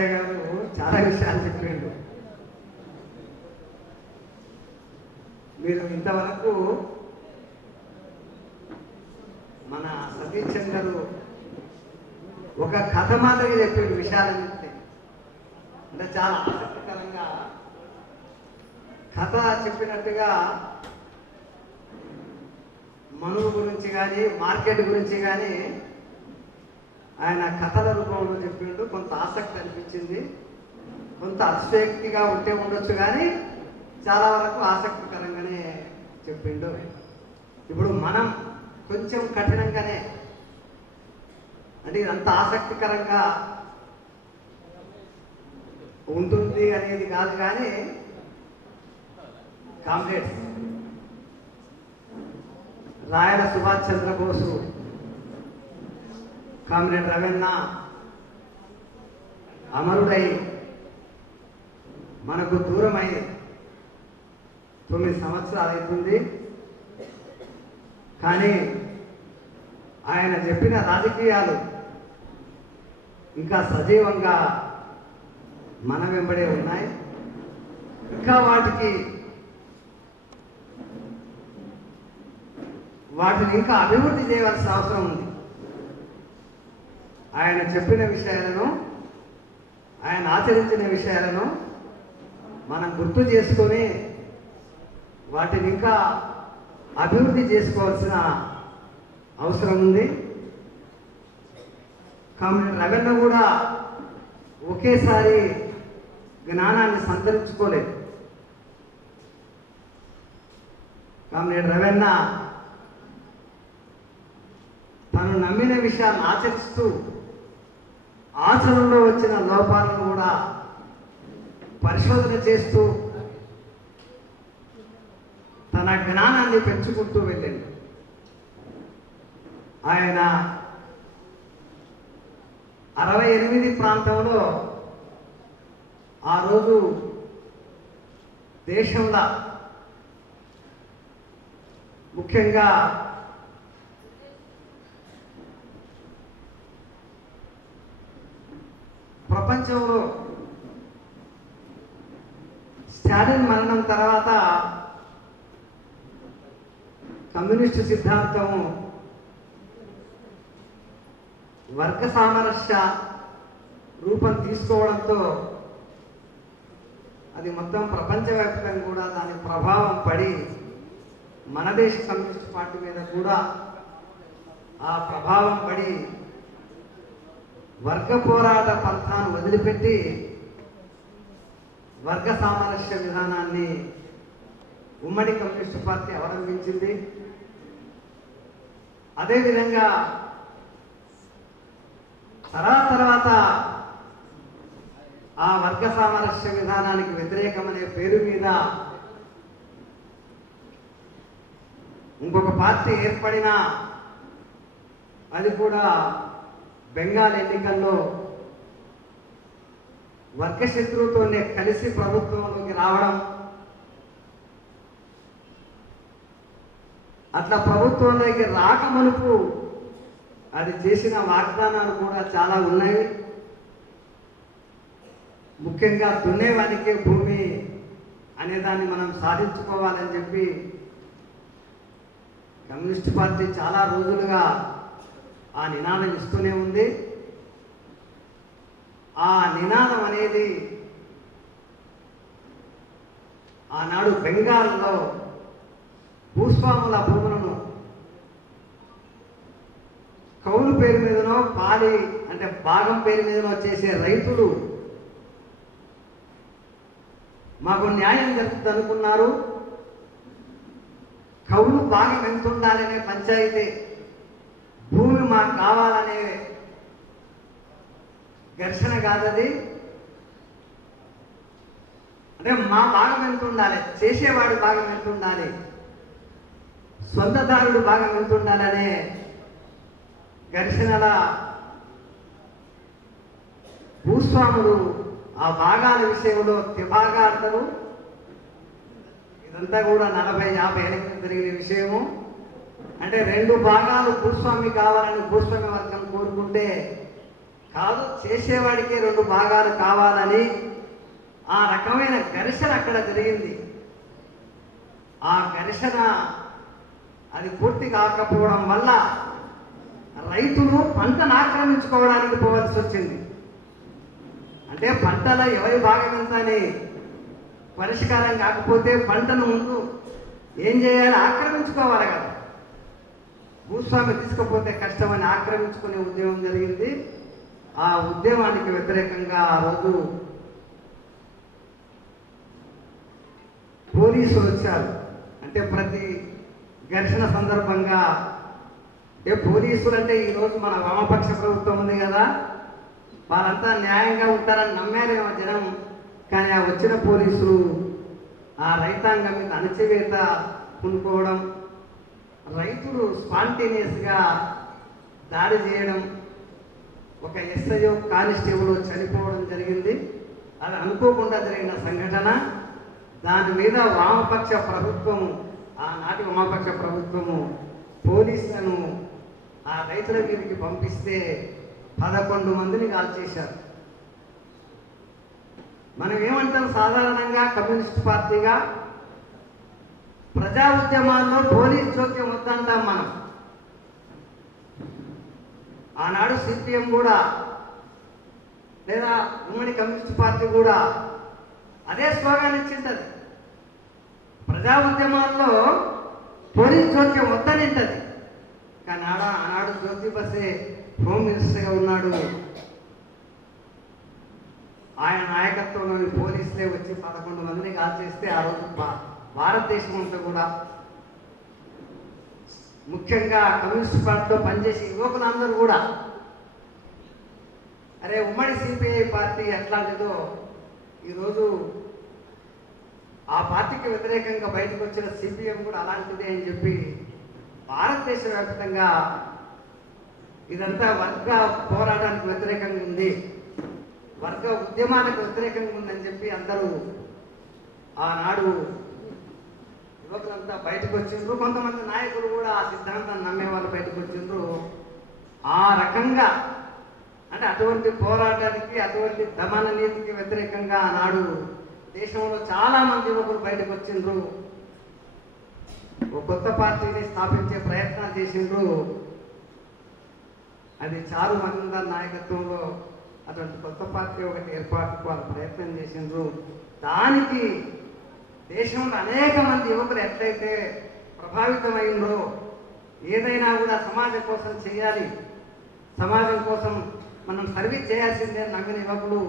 నరసయ్య గారు చాలా విషయాలు చెప్పిండు. మీరు ఇంతవరకు మన సతీష్ చంద్రు ఒక కథ మాదిరి చెప్పిన విషయాలన్నింటినీ అంటే చాలా ఆసక్తికరంగా కథ చెప్పినట్టుగా మనువు గురించి కానీ మార్కెట్ గురించి కానీ ఆయన కథల రూపంలో చెప్పిండు. కొంత ఆసక్తి అనిపించింది, కొంత అతిశయోక్తిగా ఉంటే ఉండొచ్చు, కానీ చాలా వరకు ఆసక్తికరంగానే చెప్పిండు. ఇప్పుడు మనం కొంచెం కఠినంగానే అంటే ఇదంత ఆసక్తికరంగా ఉంటుంది అనేది కాదు, కానీ కామ్రేడ్స్ రాయల సుభాష్ చంద్రబోసు, కామ్రేడ్ రవీణ అమరుడై మనకు దూరమై 9 సంవత్సరాలు అవుతుంది. కానీ ఆయన చెప్పిన రాజకీయాలు ఇంకా సజీవంగా మన వెంబడే ఉన్నాయి. ఇంకా వాటిని ఇంకా అభివృద్ధి చేయవలసిన అవసరం ఉంది. ఆయన చెప్పిన విషయాలను, ఆయన ఆచరించిన విషయాలను మనం గుర్తు చేసుకొని వాటిని ఇంకా అభివృద్ధి చేసుకోవాల్సిన అవసరం ఉంది. కామ్రేడ్ రవీణ కూడా ఒకేసారి జ్ఞానాన్ని సంతరించుకోలేదు. కామ్రేడ్ రవీణ తను నమ్మిన విషయాన్ని ఆచరిస్తూ ఆచరణలో వచ్చిన లోపాలను కూడా పరిశోధన చేస్తూ తన జ్ఞానాన్ని పెంచుకుంటూ వెళ్ళింది. ఆయన 68 ప్రాంతంలో ఆ రోజు దేశంలో ముఖ్యంగా ప్రపంచంలో స్టాలిన్ మరణం తర్వాత కమ్యూనిస్టు సిద్ధాంతం వర్గ సామరస్య రూపం తీసుకోవడంతో అది మొత్తం ప్రపంచవ్యాప్తంగా కూడా దాని ప్రభావం పడి మన దేశ కమ్యూనిస్ట్ పార్టీ మీద కూడా ఆ ప్రభావం పడి వర్గ పోరాట పంథాన్ని వదిలిపెట్టి వర్గ సామరస్య విధానాన్ని ఉమ్మడి కమ్యూనిస్ట్ పార్టీ అవలంబించింది. అదేవిధంగా తర్వాత ఆ వర్గ సామరస్య విధానానికి వ్యతిరేకమనే పేరు మీద ఇంకొక పార్టీ ఏర్పడినా అది కూడా బెంగాల్ ఎన్నికల్లో వర్గశత్రువుతోనే కలిసి ప్రభుత్వంలోకి రావడం, అట్లా ప్రభుత్వంలోకి రాకమునుపు అది చేసిన వాగ్దానాలు కూడా చాలా ఉన్నాయి. ముఖ్యంగా దున్నేవానికే భూమి అనేదాన్ని మనం సాధించుకోవాలని చెప్పి కమ్యూనిస్ట్ పార్టీ చాలా రోజులుగా ఆ నినాదం ఇస్తూనే ఉంది. ఆ నినాదం అనేది ఆనాడు బెంగాల్లో భూస్వాముల భూములను కౌలు పేరు మీదనో పాలి అంటే భాగం పేరు మీదనో చేసే రైతులు మాకు న్యాయం జరుగుతుంది అనుకున్నారు. కౌలు భాగం ఎంత ఉండాలనే పంచాయతీ, భూమి మాకు కావాలనే ఘర్షణ కాదది. అంటే మా భాగం ఎంత ఉండాలి, చేసేవాడి భాగం ఎంత ఉండాలి, సొంతదారుడు భాగం ఎంత ఉండాలనే ఘర్షణల భూస్వాములు ఆ భాగాల విషయంలో తిబాగాడతారు. ఇదంతా కూడా 40-50 ఏళ్ళ క్రితం జరిగిన విషయము. అంటే 2 భాగాలు భూస్వామి కావాలని భూస్వామి వర్గం కోరుకుంటే కాదు, చేసేవాడికి రెండు భాగాలు కావాలని ఆ రకమైన ఘర్షణ అక్కడ జరిగింది. ఆ ఘర్షణ అది పూర్తి కాకపోవడం వల్ల రైతులు పంటను ఆక్రమించుకోవడానికి పోవాల్సి వచ్చింది. అంటే పంటలో ఎవరి భాగం ఎంత అని పరిష్కారం కాకపోతే పంటను ముందు ఏం చేయాలి? ఆక్రమించుకోవాలి కదా. భూస్వామి తీసుకపోతే కష్టమని ఆక్రమించుకునే ఉద్యమం జరిగింది. ఆ ఉద్యమానికి వ్యతిరేకంగా ఆ రోజు పోలీసులు వచ్చారు. అంటే ప్రతి ఘర్షణ సందర్భంగా పోలీసులు అంటే ఈరోజు మన వామపక్ష ప్రభుత్వం ఉంది కదా, వాళ్ళంతా న్యాయంగా ఉంటారని నమ్మారేమో జనం. కానీ ఆ వచ్చిన పోలీసులు ఆ రైతాంగం మీద అణచివేత పూనుకోవడం, రైతులు స్పాంటేనియస్గా దాడి చేయడం, ఒక ఎస్ఐఓ కానిస్టేబుల్ చనిపోవడం జరిగింది. అది అనుకోకుండా జరిగిన సంఘటన. దాని మీద వామపక్ష ప్రభుత్వము, ఆనాటి వామపక్ష ప్రభుత్వము పోలీసులను ఆ రైతుల మీదకి పంపిస్తే 11 మందిని కాల్చేశారు. మనం ఏమంటాం సాధారణంగా కమ్యూనిస్ట్ పార్టీగా, ప్రజా ఉద్యమాల్లో పోలీస్ జోక్యం వద్దంటాం మనం. ఆనాడు సిపిఎం కూడా లేదా ఉమ్మడి కమ్యూనిస్ట్ పార్టీ కూడా అదే స్లోగాన్ ఇచ్చింటది. ప్రజా ఉద్యమాల్లో పోలీస్ జోక్యం వద్దనింటది. కానీ ఆనాడు జ్యోతి బసే హోమ్ మినిస్టర్గా ఉన్నాడు. ఆయన నాయకత్వంలోని పోలీసులే వచ్చి 11 మందిని కాల్చేస్తే ఆ రోజు భారతదేశం అంతా కూడా, ముఖ్యంగా కమ్యూనిస్ట్ పార్టీలో పనిచేసే యువకులందరూ కూడా, అరే ఉమ్మడి సిపిఐ పార్టీ ఎట్లాంటిదో ఈరోజు ఆ పార్టీకి వ్యతిరేకంగా బయటకు వచ్చిన సిపిఎం కూడా అలాంటిదే అని చెప్పి భారతదేశ వ్యాప్తంగా ఇదంతా వర్గ పోరాటానికి వ్యతిరేకంగా ఉంది, వర్గ ఉద్యమానికి వ్యతిరేకంగా ఉందని చెప్పి అందరూ ఆనాడు యువకులంతా బయటకు వచ్చిండ్రు. కొంతమంది నాయకులు కూడా ఆ సిద్ధాంతాన్ని నమ్మే వాళ్ళు బయటకు వచ్చిండ్రు. ఆ రకంగా అంటే అటువంటి పోరాటానికి, అటువంటి దమన నీతికి వ్యతిరేకంగా ఆనాడు దేశంలో చాలా మంది యువకులు బయటకు వచ్చిండ్రు. ఒక కొత్త పార్టీని స్థాపించే ప్రయత్నాలు చేసిండ్రు. అది చారు మజుందార్ నాయకత్వంలో అటువంటి కొత్త పార్టీ ఒకటి ఏర్పాటుకు వాళ్ళు ప్రయత్నం చేసిండ్రు. దానికి దేశంలో అనేక మంది యువకులు ఎట్లయితే ప్రభావితమైందో, ఏదైనా కూడా సమాజం కోసం చేయాలి, సమాజం కోసం మనం సర్వీస్ చేయాల్సిందే నమ్మిన యువకులు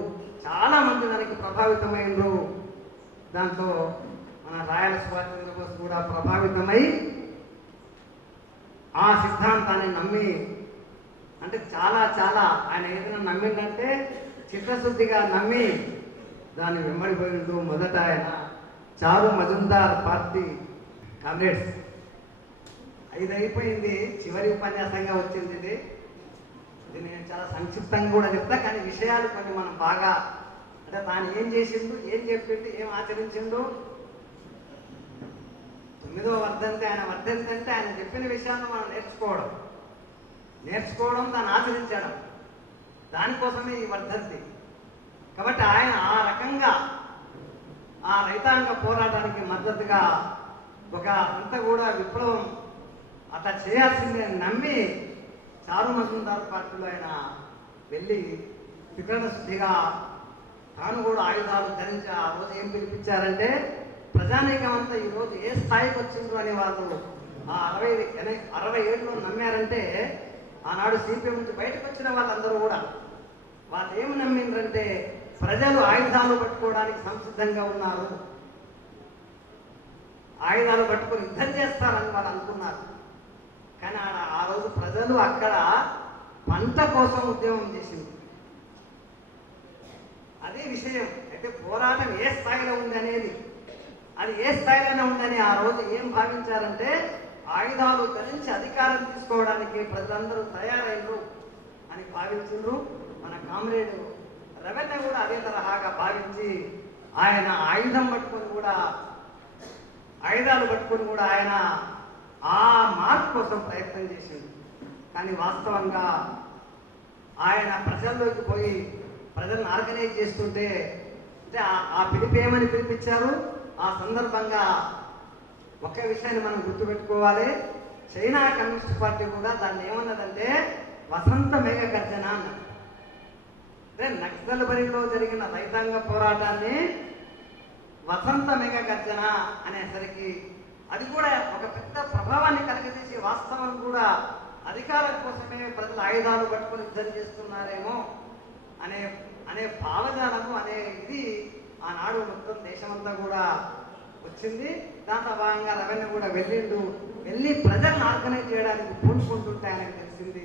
చాలా మంది దానికి ప్రభావితమైండ్రు. దాంతో మన రాయల సుభాష్ చంద్రబోస్ కూడా ప్రభావితమై ఆ సిద్ధాంతాన్ని నమ్మి, అంటే చాలా చాలా ఆయన ఏదైనా నమ్మిందంటే చిత్తశుద్ధిగా నమ్మి దాన్ని వెంబడిపోయిండు. మొదట ఆయన చారు మజుందార్ పార్టీ కామ్రేడ్స్ 5 అయిపోయింది, చివరి ఉపన్యాసంగా వచ్చింది ఇది. నేను చాలా సంక్షిప్తంగా కూడా చెప్తా, కానీ విషయాలు కొన్ని మనం బాగా, అంటే తాను ఏం చేసిండు, ఏం చెప్పిండు, ఏం ఆచరించిండు. 9వ వర్ధంతి ఆయన వర్ధంతి అంటే ఆయన చెప్పిన విషయాలను మనం నేర్చుకోవడం దాన్ని ఆచరించడం, దానికోసమే ఈ వర్ధంతి. కాబట్టి ఆయన ఆ రకంగా ఆ రైతాంగ పోరాటానికి మద్దతుగా ఒక అంతా కూడా విప్లవం అట్లా చేయాల్సిందే నమ్మి చారు మజుందార్ పార్టీలో ఆయన వెళ్ళి వికరణ శుద్ధిగా తాను కూడా ఆయుధాలు ధరించి ఆ రోజు ఏం పిలిపించారంటే, ప్రజానీకం అంతా ఈరోజు ఏ స్థాయికి వచ్చిండ్రు అని వాళ్ళు ఆ 67లో నమ్మారంటే, ఆనాడు సిపిఎం నుంచి బయటకు వచ్చిన వాళ్ళందరూ కూడా వాళ్ళు ఏమి నమ్మిండ్రంటే, ప్రజలు ఆయుధాలు పట్టుకోవడానికి సంసిద్ధంగా ఉన్నారు, ఆయుధాలు పట్టుకొని యుద్ధం చేస్తారని వాళ్ళు అనుకున్నారు. కానీ ఆ రోజు ప్రజలు అక్కడ పంట కోసం ఉద్యమం చేసింది. అదే విషయం. అయితే పోరాటం ఏ స్థాయిలో ఉంది అనేది, అది ఏ స్థాయిలోనే ఉందని ఆ రోజు ఏం భావించారంటే, ఆయుధాలు ధరించి అధికారం తీసుకోవడానికి ప్రజలందరూ తయారైనరు అని భావించారు. మన కామ్రేడ్ రవీంద్ర కూడా అదే తరహాగా భావించి ఆయన ఆయుధాలు పట్టుకొని కూడా ఆయన ఆ మార్పు కోసం ప్రయత్నం చేసింది. కానీ వాస్తవంగా ఆయన ప్రజల్లోకి పోయి ప్రజలను ఆర్గనైజ్ చేస్తుంటే అంటే ఆ పిలుపు ఏమని పిలిపించారు? ఆ సందర్భంగా ఒక్క విషయాన్ని మనం గుర్తుపెట్టుకోవాలి. చైనా కమ్యూనిస్ట్ పార్టీ కూడా దాన్ని ఏమన్నదంటే వసంత మేఘ గర్జన అన్నది. అంటే నక్సల్బరీలో జరిగిన రైతాంగ పోరాటాన్ని వసంత మేఘ గర్జన అనేసరికి అది కూడా ఒక పెద్ద ప్రభావాన్ని కలిగజేసి వాస్తవం కూడా అధికారం కోసమే ప్రజలు ఆయుధాలు పట్టుకొని యుద్ధం చేస్తున్నారేమో అనే భావజాలము అనే ఇది ఆనాడు మొత్తం దేశమంతా కూడా వచ్చింది. దాంట్లో భాగంగా రవీణ కూడా వెళ్ళి ప్రజలను ఆర్గనైజ్ చేయడానికి పూనుకుంటుంటే ఆయనకు తెలిసింది.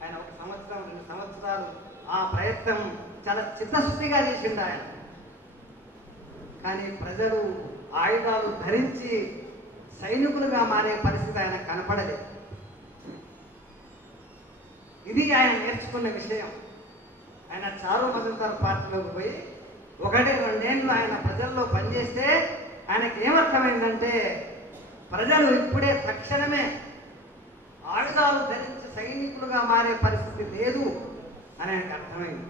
ఆయన 1 సంవత్సరం 2 సంవత్సరాలు ఆ ప్రయత్నం చాలా చిత్తశుద్ధిగా చేసిండు ఆయన. కానీ ప్రజలు ఆయుధాలు ధరించి సైనికులుగా మారే పరిస్థితి ఆయన కనపడలేదు. ఇది ఆయన నేర్చుకున్న విషయం. ఆయన చారు మజుందార్ పార్టీలోకి పోయి 1-2 ఏళ్ళు ఆయన ప్రజల్లో పనిచేస్తే ఆయనకి ఏమర్థమైందంటే ప్రజలు ఇప్పుడే తక్షణమే ఆయుధాలు ధరించి సైనికులుగా మారే పరిస్థితి లేదు అని ఆయనకు అర్థమైంది.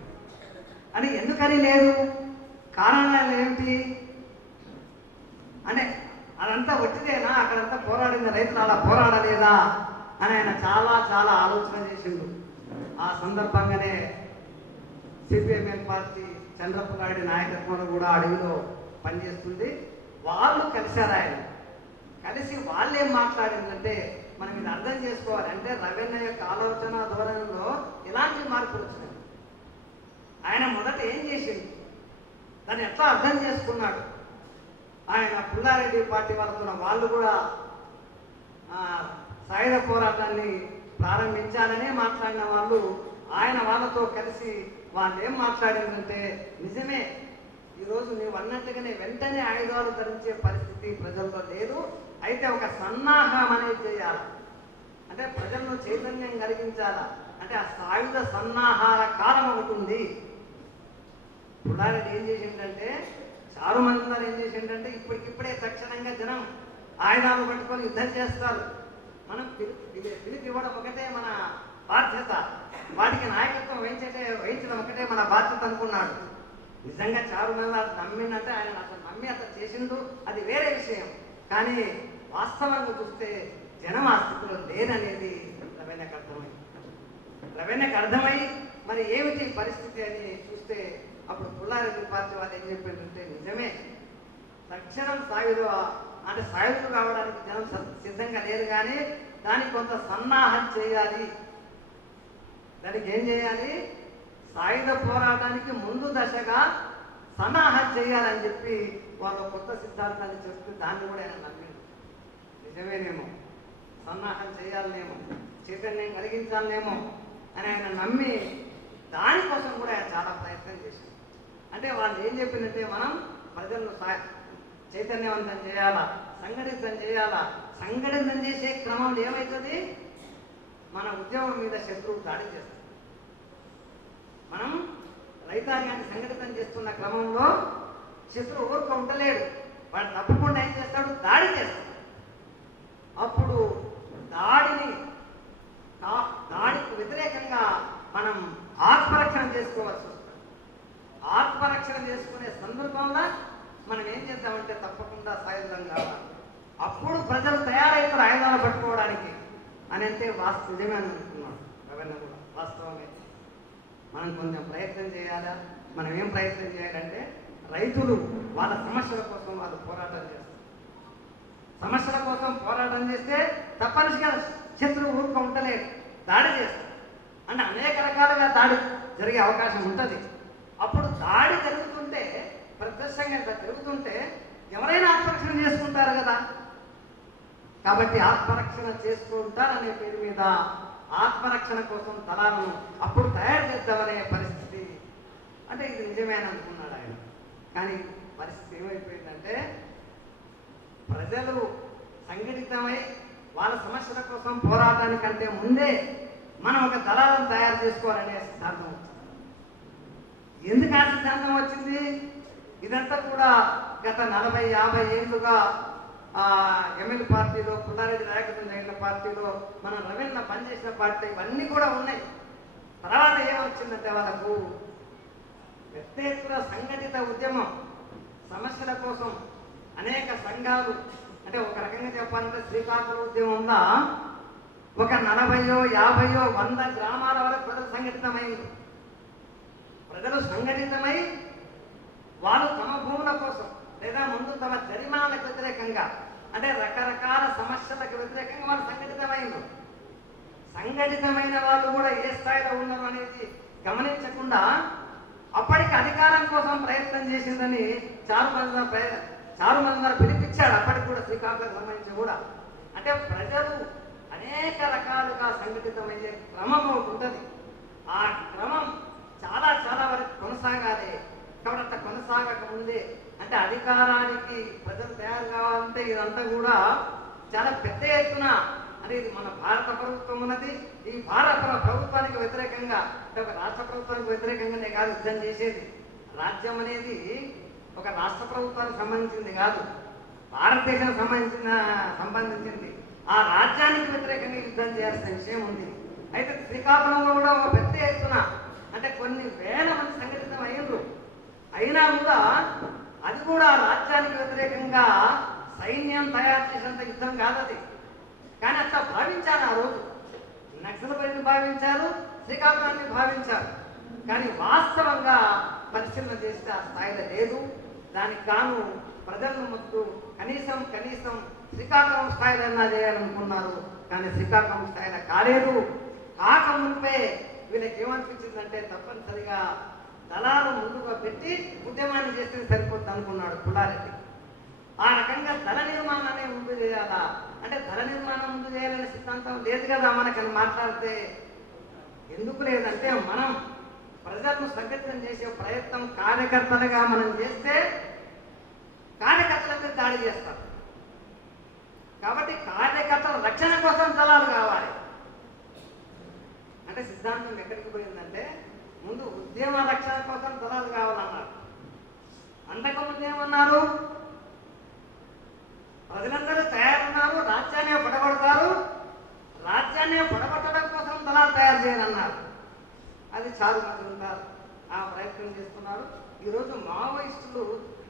అని ఎందుకని లేదు, కారణాలు ఏమిటి అంటే అదంతా వచ్చిదేనా, అక్కడంతా పోరాడిన రైతులు అలా పోరాడలేదా అని ఆయన చాలా చాలా ఆలోచన చేసిండు. ఆ సందర్భంగానే సిపిఎంఎం పార్టీ చంద్రబాబు నాయకత్వంలో కూడా అడవిలో పనిచేస్తుంది. వాళ్ళు కలిశారు. ఆయన కలిసి వాళ్ళు ఏం మాట్లాడిందంటే మనం ఇది అర్థం చేసుకోవాలి. అంటే రవీణ యొక్క ఆలోచన ధోరణిలో ఎలాంటి మార్పులు వచ్చినాయి, ఆయన మొదట ఏం చేసింది, దాన్ని ఎట్లా అర్థం చేసుకున్నాడు. ఆయన పుల్లారెడ్డి పార్టీ వాళ్ళతో వాళ్ళు కూడా సాయుధ పోరాటాన్ని ప్రారంభించాలనే మాట్లాడిన వాళ్ళు ఆయన వాళ్ళతో కలిసి వాళ్ళు ఏం మాట్లాడిందంటే నిజమే, ఈరోజు నీవు అన్నట్టుగానే వెంటనే ఆయుధాలు ధరించే పరిస్థితి ప్రజల్లో లేదు. అయితే ఒక సన్నాహం అనేది చేయాలి, అంటే ప్రజలను చైతన్యం కలిగించాలా, అంటే ఆ సాయుధ సన్నాహాల కాలం ఒకటి ఉంది. పుల్లారెడ్డి ఏం చేసిందంటే చారు మంది ఏం చేసిందంటే ఇప్పటికిప్పుడే తక్షణంగా జనం ఆయుధాలు పట్టుకొని యుద్ధం చేస్తారు, మనం పిలిపి ఇవ్వడం ఒకటే మన బాధ్యత, వాటికి నాయకత్వం వహించడం ఒకటే మన బాధ్యత అనుకున్నాడు. నిజంగా చారు మంది నమ్మిందంటే ఆయన అసలు నమ్మి అతను చేసిండు, అది వేరే విషయం. కానీ వాస్తవంగా చూస్తే జనం ఆ స్థితిలో లేదనేది రవీణకు అర్థమై మరి ఏమిటి పరిస్థితి అని చూస్తే అప్పుడు పుల్లారెడ్డి పార్టీ వాళ్ళు ఏం చెప్పారంటే నిజమే, తక్షణం సాయుధులు కావడానికి జనం సిద్ధంగా లేరు, కానీ దానికి కొంత సన్నాహం చేయాలి. దానికి ఏం చేయాలి, సాయుధ పోరాటానికి ముందు దశగా సన్నాహం చేయాలని చెప్పి వాళ్ళు కొత్త సిద్ధాంతాన్ని చెప్తే దాన్ని కూడా ఆయన నమ్మింది. నిజమేనేమో, సన్నాహం చేయాలనేమో, చైతన్యం కలిగించాలనేమో అని ఆయన నమ్మి దానికోసం కూడా ఆయన చాలా ప్రయత్నం చేశారు. అంటే వాళ్ళు ఏం చెప్పినట్టే మనం ప్రజలను చైతన్యవంతం చేయాలా, సంఘటితం చేయాలా. సంఘటితం చేసే క్రమంలో ఏమవుతుంది, మన ఉద్యమం మీద శత్రువు దాడి చేస్తారు. మనం రైతాంగాన్ని సంఘటితం చేస్తున్న క్రమంలో శత్రువు ఊరుకు ఉండలేడు, వాడు తప్పకుండా ఏం చేస్తాడు, దాడి చేస్తాడు. అప్పుడు దాడికి వ్యతిరేకంగా మనం ఆత్మరక్షణ చేసుకోవాల్సి వస్తుంది. ఆత్మరక్షణ చేసుకునే సందర్భంలో మనం ఏం చేద్దామంటే తప్పకుండా సాయుధం కావాలి. అప్పుడు ప్రజలు తయారవుతారు ఆయుధాలు పట్టుకోవడానికి అని అంటే నిజమే అని అనుకున్నాడు రవీణ కూడా. వాస్తవమే మనం కొంచెం ప్రయత్నం చేయాలా. మనం ఏం ప్రయత్నం చేయాలంటే రైతులు వాళ్ళ సమస్యల కోసం వాళ్ళు పోరాటం చేస్తారు. సమస్యల కోసం పోరాటం చేస్తే తప్పనిసరిగా శత్రువు ఊరుకు ఉండలేదు, దాడి చేస్తారు. అంటే అనేక రకాలుగా దాడి జరిగే అవకాశం ఉంటుంది. అప్పుడు దాడి జరుగుతుంటే ప్రత్యక్షంగా జరుగుతుంటే ఎవరైనా ఆత్మరక్షణ చేసుకుంటారు కదా. కాబట్టి ఆత్మరక్షణ చేసుకుంటారనే పేరు మీద ఆత్మరక్షణ కోసం దళాలను అప్పుడు తయారు చేద్దామనే పరిస్థితి. అంటే ఇది నిజమే అని అనుకున్నాడు ఆయన. కానీ పరిస్థితి ఏమైపోయిందంటే ప్రజలు సంఘటితమై వాళ్ళ సమస్యల కోసం పోరాటానికంటే ముందే మనం ఒక దళాలను తయారు చేసుకోవాలనే సిద్ధాంతం వచ్చింది. ఎందుకు ఆ సిద్ధాంతం వచ్చింది? ఇదంతా కూడా గత 40-50 ఏళ్ళుగా ఎమ్మెల్యే పార్టీలో, పుల్లారెడ్డి నాయకత్వం జరిగిన పార్టీలో, మన రవీణ పనిచేసిన పార్టీ ఇవన్నీ కూడా ఉన్నాయి. తర్వాత ఏమొచ్చిందంటే వాళ్ళకు పెద్ద ఎత్తున సంఘటిత ఉద్యమం, సమస్యల కోసం అనేక సంఘాలు, అంటే ఒక రకంగా చెప్పాలంటే శ్రీకాకుళం ఉద్యమంలో ఒక 40, 50, 100 గ్రామాల వరకు ప్రజలు సంఘటితమైంది. ప్రజలు సంఘటితమై వాళ్ళు తమ భూముల కోసం లేదా ముందు తమ జరిమానాలకు వ్యతిరేకంగా, అంటే రకరకాల సమస్యలకు వ్యతిరేకంగా వాళ్ళు సంఘటితమైంది. సంఘటితమైన వాళ్ళు కూడా ఏ స్థాయిలో ఉన్నారు అనేది గమనించకుండా అప్పటికి అధికారం కోసం ప్రయత్నం చేసిందని చారుమల పిలిపించాడు. అప్పటికి కూడా శ్రీకాకుళం సంబంధించి కూడా అంటే ప్రజలు అనేక రకాలుగా సంఘటితమయ్యే క్రమం ఒకటి ఉంటుంది. ఆ క్రమం చాలా చాలా వరకు కొనసాగాలి. కాబట్టి అంత కొనసాగక ముందే అంటే అధికారానికి ప్రజలు తయారు కావాలంటే ఇదంతా కూడా చాలా పెద్ద ఎత్తున అనేది మన భారత ప్రభుత్వం ఉన్నది. ఈ భారత ప్రభుత్వానికి వ్యతిరేకంగా అంటే ఒక రాష్ట్ర ప్రభుత్వానికి వ్యతిరేకంగానే కాదు యుద్ధం చేసేది. రాజ్యం అనేది ఒక రాష్ట్ర ప్రభుత్వానికి సంబంధించింది కాదు, భారతదేశానికి సంబంధించింది. ఆ రాజ్యానికి వ్యతిరేకంగా యుద్ధం చేయాల్సిన విషయం ఉంది. అయితే శ్రీకాకుళంలో కూడా ఒక పెద్ద ఎత్తున అంటే కొన్ని వేల మంది సంఘటితం అయ్యిండ్రు. అయినా కూడా అది కూడా రాజ్యానికి వ్యతిరేకంగా సైన్యం తయారు చేసినంత యుద్ధం కాదు అది. కానీ అట్లా భావించారు. ఆ రోజు నక్సల్బరీని భావించారు, శ్రీకాకుళాన్ని భావించారు. కానీ వాస్తవంగా పరిశీలన చేస్తే ఆ స్థాయిలో లేదు. దానికి గాను ప్రజలను మొత్తం కనీసం శ్రీకాకుళం స్థాయిలో చేయాలనుకున్నారు. కానీ శ్రీకాకుళం స్థాయిలో కాలేదు. కాక మునిపే వీళ్ళకి ఏమనిపించిందంటే తప్పనిసరిగా దళాలు ముందుగా పెట్టి ఉద్యమాన్ని చేస్తే సరిపోద్ది అనుకున్నాడు పుల్లారెడ్డి. ఆ రకంగా దళ నిర్మాణాన్ని ముందు చేయాలా అంటే దళ నిర్మాణం ముందు చేయాలనే సిద్ధాంతం లేదు కదా మనకని మాట్లాడితే ఎందుకు లేదంటే మనం ప్రజలను సంఘటితం చేసే ప్రయత్నం కార్యకర్తలుగా మనం చేస్తే కార్యకర్తలకు దాడి చేస్తారు. కాబట్టి కార్యకర్తల రక్షణ కోసం దళాలు కావాలి. అంటే సిద్ధాంతం ఎక్కడికి పోయిందంటే ముందు ఉద్యమ రక్షణ కోసం దళాలు కావాలన్నారు. అంతకుముందు ఏమన్నారు? ప్రజలందరూ తయారున్నారు, రాజ్యాన్ని పడగొడతారు, రాజ్యాన్ని పడగొట్టడం కోసం దళాలు తయారు చేయాలన్నారు. అది చాలు మంది ఉంటారు, ఆ ప్రయత్నం చేస్తున్నారు. ఈరోజు మావోయిస్టులు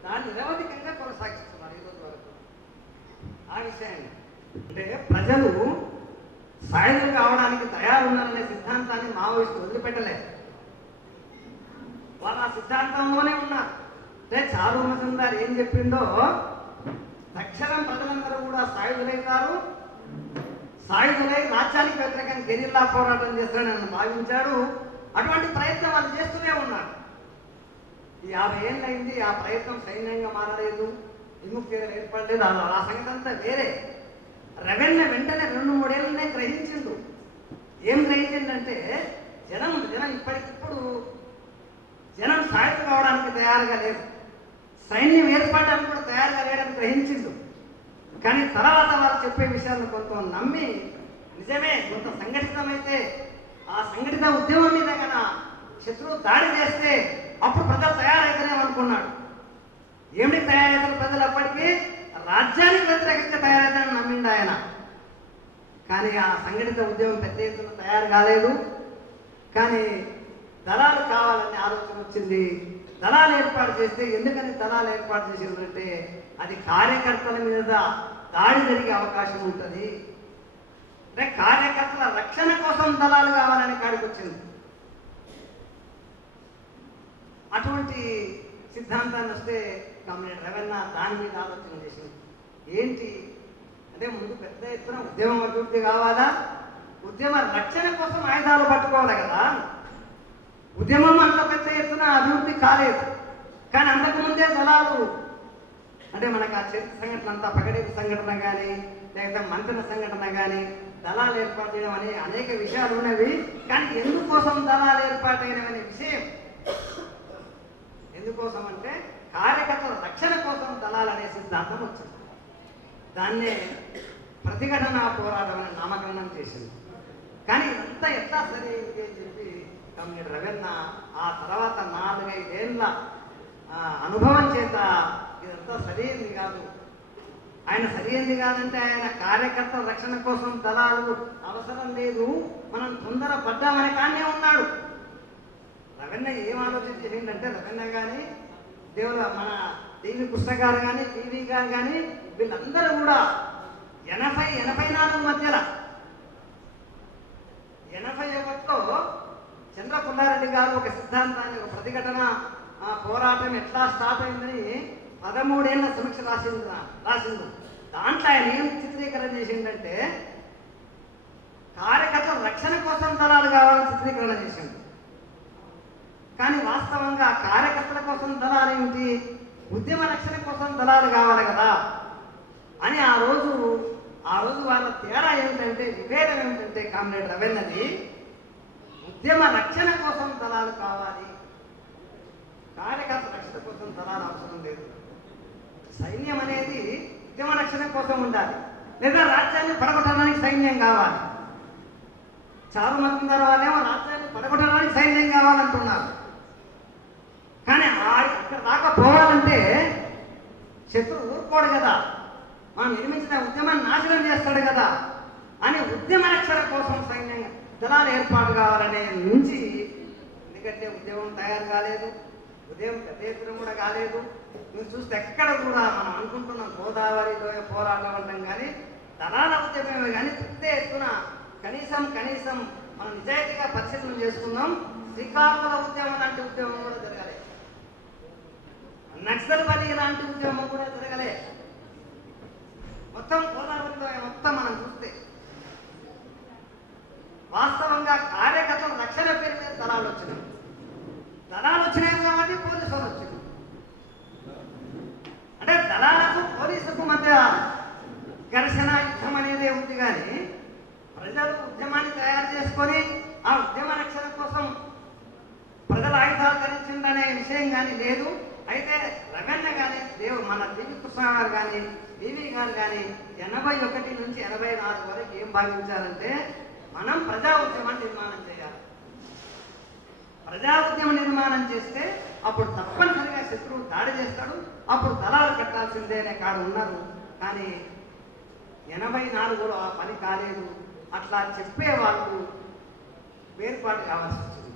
దాన్ని నిరవధికంగా కొనసాగిస్తున్నారు ఈరోజు వరకు. ఆ విషయాన్ని అంటే ప్రజలు సాయుధులు కావడానికి తయారున్నారనే సిద్ధాంతాన్ని మావోయిస్టులు వదిలిపెట్టలేదు. వాళ్ళు ఆ సిద్ధాంతంలోనే ఉన్నారు. అంటే చారు మజుందార్ ఏం చెప్పిండో తక్షణం ప్రజలందరూ కూడా సాయుధులైతారు, సాయుధులై రాజ్యానికి వ్యతిరేకంగా గెరిల్లా పోరాటం చేస్తారని భావించాడు. అటువంటి ప్రయత్నం వాళ్ళు చేస్తూనే ఉన్నారు. 50 ఏళ్ళు అయింది, ఆ ప్రయత్నం సైన్యంగా మారలేదు, విముక్తి ఏర్పడలేదు. ఆ సంగతి అంతా వేరే. రెవెన్యూ వెంటనే 2-3 ఏళ్ళనే గ్రహించిండు. ఏం గ్రహించిందంటే జనం ఇప్పటికిప్పుడు జనం సాయుధ కావడానికి తయారుగా లేదు, సైన్యం ఏర్పడడానికి కూడా తయారుగా లేదని గ్రహించిండు. కానీ తర్వాత వాళ్ళు చెప్పే విషయాలను కొంత నమ్మి నిజమే కొంత సంఘటితమైతే ఆ సంఘటిత ఉద్యమం మీద కన్నా శత్రువు దాడి చేస్తే అప్పుడు ప్రజలు తయారైతేనేమనుకున్నాడు. ఏమిటి తయారవుతారు ప్రజలు? అప్పటికీ రాజ్యానికి వ్యతిరేకంగా తయారవుతారని నమ్మిండు ఆయన. కానీ ఆ సంఘటిత ఉద్యమం పెద్ద ఎత్తున తయారు కాలేదు. కానీ దళాలు కావాలనే ఆలోచన వచ్చింది. దళాలు ఏర్పాటు చేస్తే ఎందుకని దళాలు ఏర్పాటు చేసిందంటే అది కార్యకర్తల మీద దాడి జరిగే అవకాశం ఉంటుంది. అంటే కార్యకర్తల రక్షణ కోసం దళాలు కావాలని కాడికి వచ్చింది. అటువంటి సిద్ధాంతాన్ని వస్తే కమ్యూనిటీ రెవెన్యూ దాని మీద ఆలోచన చేసింది. ఏంటి అంటే ముందు పెద్ద ఎత్తున ఉద్యమం అభివృద్ధి కావాలా, ఉద్యమ రక్షణ కోసం ఆయుధాలు పట్టుకోవాలి కదా. ఉద్యమం అంత పెద్ద ఎత్తున అభివృద్ధి కాలేదు. కానీ అంతకుముందే దళాలు అంటే మనకు ఆ చరిత్ర సంఘటన అంతా పగడేరు సంఘటన కానీ లేకపోతే మంత్రిన సంఘటన కానీ దళాలు ఏర్పాటు చేయడం అనే అనేక విషయాలు ఉన్నవి. కానీ ఎందుకోసం దళాలు ఏర్పాటైనవనే విషయం ఎందుకోసం అంటే కార్యకర్తల రక్షణ కోసం దళాలు అనే సిద్ధాంతం వచ్చింది. దాన్నే ప్రతిఘటన పోరాటం అని నామకరణం చేసింది. కానీ ఇదంతా ఎట్లా సరి అయింది అని చెప్పి కమ్యూనిటీ రెవెన్యూ ఆ తర్వాత 4-5 ఏళ్ళ అనుభవం చేత ఇదంతా సరైనది కాదు, ఆయన సరైనది కాదంటే ఆయన కార్యకర్తల రక్షణ కోసం దళాలు అవసరం లేదు, మనం తొందర పడ్డామని కానే ఉన్నాడు. రవీణ ఏం ఆలోచించిందంటే, రవీణ కానీ దేవుడు మన టీవీ కృష్ణ గారు కానీ టీవీ గారు కానీ వీళ్ళందరూ కూడా 84 మధ్యలో 81లో చంద్రపుల్లారెడ్డి గారు ఒక సిద్ధాంతాన్ని, ఒక ప్రతిఘటన పోరాటం ఎట్లా స్టార్ట్ అయిందని 13 ఏళ్ల సమీక్ష రాసిండు. దాంట్లో ఆయన ఏం చిత్రీకరణ చేసిందంటే కార్యకర్తల రక్షణ కోసం దళాలు కావాలని చిత్రీకరణ చేసిండు. కానీ వాస్తవంగా కార్యకర్తల కోసం దళాలు ఏమిటి, ఉద్యమ రక్షణ కోసం దళాలు కావాలి కదా అని ఆ రోజు వాళ్ళ తేడా ఏమిటంటే, విభేదం ఏమిటంటే కామ్రేడ్ రవీణది ఉద్యమ రక్షణ కోసం దళాలు కావాలి, కార్యకర్త రక్షణ కోసం దళాలు అవసరం లేదు. సైన్యం అనేది ఉద్యమ రక్షణ కోసం ఉండాలి, లేదా రాజ్యాన్ని పడగొట్టడానికి సైన్యం కావాలి. చారు మతుందారు వాళ్ళేమో రాజ్యాన్ని పడగొట్టడానికి సైన్యం కావాలంటున్నారు. కానీ అక్కడ దాకా పోవాలంటే శత్రువు ఊరుకోడు కదా, మనం నిర్మించిన ఉద్యమాన్ని నాశనం చేస్తాడు కదా అని ఉద్యమ రక్షణ కోసం సైన్యం దళాలు ఏర్పాటు కావాలనే నుంచి, ఎందుకంటే ఉద్యమం తయారు కాలేదు, ఉద్యమం పెద్ద ఎత్తున కూడా కాలేదు. మీరు చూస్తే ఎక్కడ కూడా మనం అనుకుంటున్నాం గోదావరిలో పోరాటం అంటాం, కానీ దళాల ఉద్యమమే కానీ పెద్ద ఎత్తున కనీసం మనం నిజాయితీగా పరిశీలన చేసుకున్నాం. శ్రీకాకుళ ఉద్యమం లాంటి ఉద్యమం కూడా జరగలే, నక్సల్బరీ లాంటి ఉద్యమం కూడా జరగలే. మొత్తం గోదావరిలో మొత్తం మనం చూస్తే వాస్తవంగా కార్యకర్తల రక్షణ పేరు మీద దళాలు వచ్చినాయి కాబట్టి పోలీసులు వచ్చింది. అంటే దళాలకు పోలీసులకు మధ్య ఘర్షణ యుద్ధం అనేది ఉంది, కానీ ప్రజలు ఉద్యమాన్ని తయారు చేసుకొని ఆ ఉద్యమ రక్షణ కోసం ప్రజల ఆయుధాలు ధరించిందనే విషయం కానీ లేదు. అయితే రవీణ కానీ మన టీవీ కృష్ణ గారు కానీ టీవీ గారు కానీ 81 నుంచి 84 వరకు ఏం భావించారంటే, మనం ప్రజా ఉద్యమాన్ని నిర్మాణం చేయాలి. ప్రజా ఉద్యమ నిర్మాణం చేస్తే అప్పుడు తప్పనిసరిగా శత్రువు దాడి చేస్తాడు, అప్పుడు దళాలు కట్టాల్సిందే అనే కాడు ఉన్నారు. కానీ 84లో ఆ పని కాలేదు. అట్లా చెప్పే వాళ్ళు వేర్పాటు కావాల్సి వచ్చింది.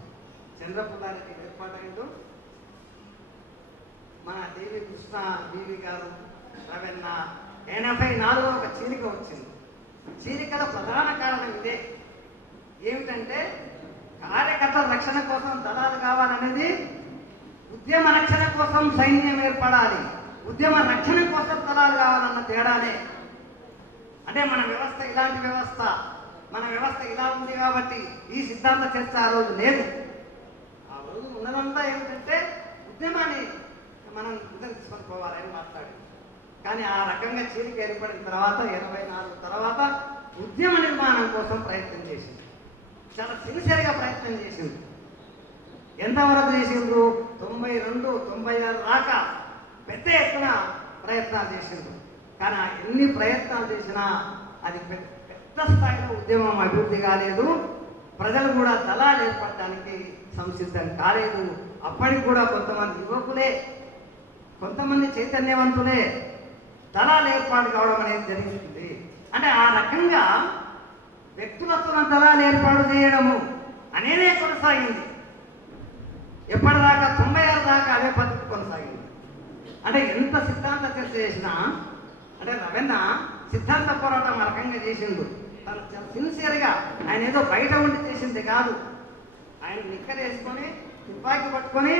చంద్రపుల్లారెడ్డి వేర్పాటైండు, మన దేవి కృష్ణ బీవి గారు రవీణ 84లో ఒక చీలిక వచ్చింది. చీలికల ప్రధాన కారణం ఇదే, ఏమిటంటే కార్యకర్తల రక్షణ కోసం దళాలు కావాలనేది ఉద్యమ రక్షణ కోసం సైన్యం ఏర్పడాలి, ఉద్యమ రక్షణ కోసం దళాలు కావాలన్న తేడానే. అంటే మన వ్యవస్థ ఇలాంటి వ్యవస్థ, మన వ్యవస్థ ఇలా ఉంది కాబట్టి ఈ సిద్ధాంత చర్చ ఆ రోజు లేదు. ఆ రోజు ఉన్నదంతా ఏమిటంటే ఉద్యమాన్ని మనం ముందుకు తీసుకొని మాట్లాడి. కానీ ఆ రకంగా చీలిక ఏర్పడిన తర్వాత 84 తర్వాత ఉద్యమ నిర్మాణం కోసం ప్రయత్నం చేసింది, చాలా సిన్సియర్గా ప్రయత్నం చేసింది. ఎంతవరకు చేసిండ్రు? 92, 96 దాకా పెద్ద ఎత్తున ప్రయత్నాలు చేసిండ్రు. కానీ ఎన్ని ప్రయత్నాలు చేసినా అది పెద్ద స్థాయిలో ఉద్యమం అభివృద్ధి కాలేదు. ప్రజలు కూడా దళాలు ఏర్పడటానికి సంసిద్ధం కాలేదు. అప్పటికి కూడా కొంతమంది యువకులే, కొంతమంది చైతన్యవంతులే దళాలు ఏర్పాటు కావడం అనేది జరిగింది. అంటే ఆ రకంగా వ్యక్తులతో దళాలు ఏర్పాటు చేయడము అనేదే కొనసాగింది. ఎప్పటిదాకా 96 దాకా అదే పద్ధతి కొనసాగింది. అంటే ఎంత సిద్ధాంత చర్చ చేసినా, అంటే రవీణ సిద్ధాంత పోరాటం ఆ రకంగా చేసిండు. తను చాలా సిన్సియర్గా, ఆయన ఏదో బయట ఉండి చేసింది కాదు, ఆయన నిక్కలు వేసుకొని తుపాకీ పట్టుకొని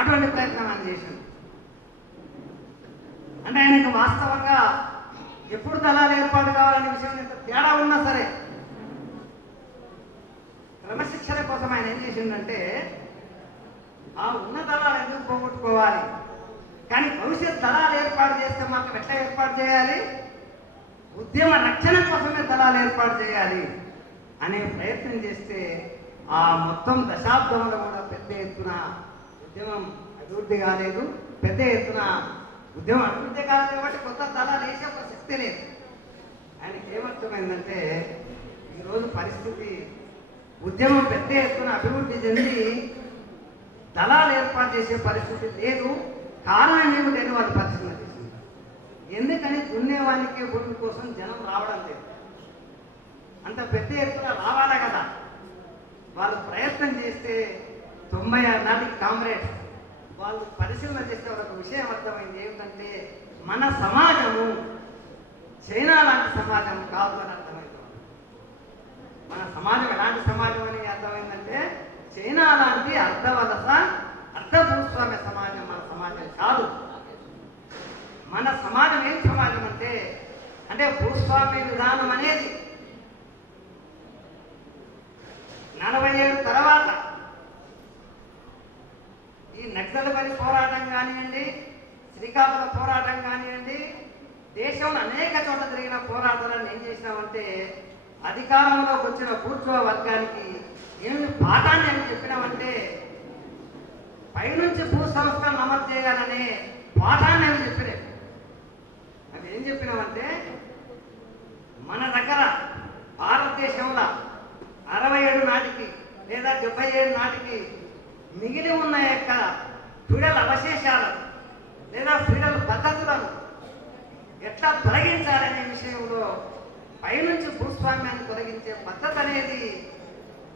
అటువంటి ప్రయత్నం ఆయన చేసిండు. అంటే ఆయనకు వాస్తవంగా ఎప్పుడు దళాలు ఏర్పాటు కావాలనే విషయం ఎంత తేడా ఉన్నా సరే క్రమశిక్షణ కోసం ఆయన ఏం చేసిండంటే, ఆ ఉన్న దళాలు ఎందుకు పోగొట్టుకోవాలి, కానీ భవిష్యత్ దళాలు ఏర్పాటు చేస్తే మాత్రం ఎట్లా ఏర్పాటు చేయాలి, ఉద్యమ రక్షణ కోసమే దళాలు ఏర్పాటు చేయాలి అనే ప్రయత్నం చేస్తే ఆ మొత్తం దశాబ్దంలో కూడా పెద్ద ఎత్తున ఉద్యమం అభివృద్ధి కాలేదు. పెద్ద ఎత్తున ఉద్యమం అభివృద్ధి కాలేదు కాబట్టి కొత్త దళాలు వేసే ఒక శక్తి లేదు. ఆయనకి ఏమర్థమైందంటే, ఈరోజు పరిస్థితి ఉద్యమం పెద్ద ఎత్తున అభివృద్ధి చెంది దళాలు ఏర్పాటు చేసే పరిస్థితి లేదు. కారణం ఏమిటని వాళ్ళు పరిశీలన చేసింది. ఎందుకంటే ఎందుకని దున్నేవానికి భూమి కోసం జనం రావడం లేదు. అంత పెద్ద ఎత్తున రావాలా కదా. వాళ్ళు ప్రయత్నం చేస్తే 96 నాటికి కామ్రేడ్స్ వాళ్ళు పరిశీలన చేస్తే ఒక విషయం అర్థమైంది. ఏమిటంటే మన సమాజము చైనా లాంటి సమాజం కాదు అని అర్థమైంది. మన సమాజం ఎలాంటి సమాజం అని అర్థమైందంటే చైనా లాంటి అర్ధవలస అర్ధభూస్వామ్య సమాజం మన సమాజం కాదు. మన సమాజం ఏం సమాజం అంటే భూస్వామ్య విధానం అనేది 47 తర్వాత ఈ నక్సల్బరి పోరాటం కానివ్వండి, శ్రీకాకుళం పోరాటం కానివ్వండి, దేశంలో అనేక చోట్ల జరిగిన పోరాటాలను ఏం చేసినామంటే అధికారంలోకి వచ్చిన బూర్జువా వర్గానికి ఏమి పాఠాన్ని అని చెప్పినామంటే పైనుంచి భూ సంస్థలను అమలు చేయాలనే పాఠాన్ని అని చెప్పినాయి. అవి ఏం చెప్పినామంటే మన దగ్గర భారతదేశంలో 67 నాటికి లేదా 77 నాటికి మిగిలి ఉన్న యొక్క ఫీడల్ అవశేషాలను లేదా ఫీడల్ పద్ధతులను ఎట్లా తొలగించాలనే విషయంలో పైనుంచి భూస్వామ్యాన్ని తొలగించే పద్ధతి అనేది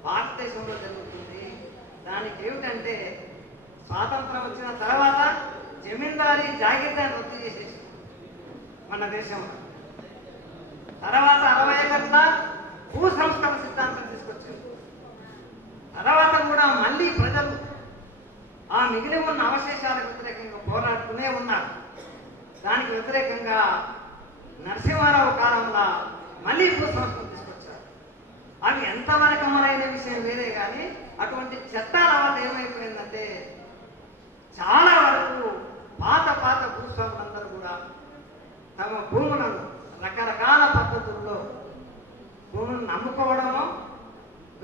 భారతదేశంలో జరుగుతుంది. దానికి ఏమిటంటే స్వాతంత్రం వచ్చిన తర్వాత జమీందారీ జాగీర్దాన్ని రద్దు చేసేసి మన దేశంలో తర్వాత 61 భూ సంస్కరణ సిద్ధాంతం తీసుకొచ్చింది. తర్వాత కూడా మళ్ళీ ప్రజలు ఆ మిగిలి ఉన్న అవశేషాలకు వ్యతిరేకంగా పోరాడుతూనే ఉన్నారు. దానికి వ్యతిరేకంగా నరసింహారావు కాలంలో మళ్ళీ భూ సంస్కరణ తీసుకొచ్చారు. అవి ఎంతవరకు అమలైన విషయం వేరే కానీ అటువంటి చట్టాల వల్ల ఏమైపోయిందంటే చాలా వరకు పాత భూస్వాములందరూ కూడా తమ భూములను రకరకాల పద్ధతుల్లో భూములను నమ్ముకోవడమో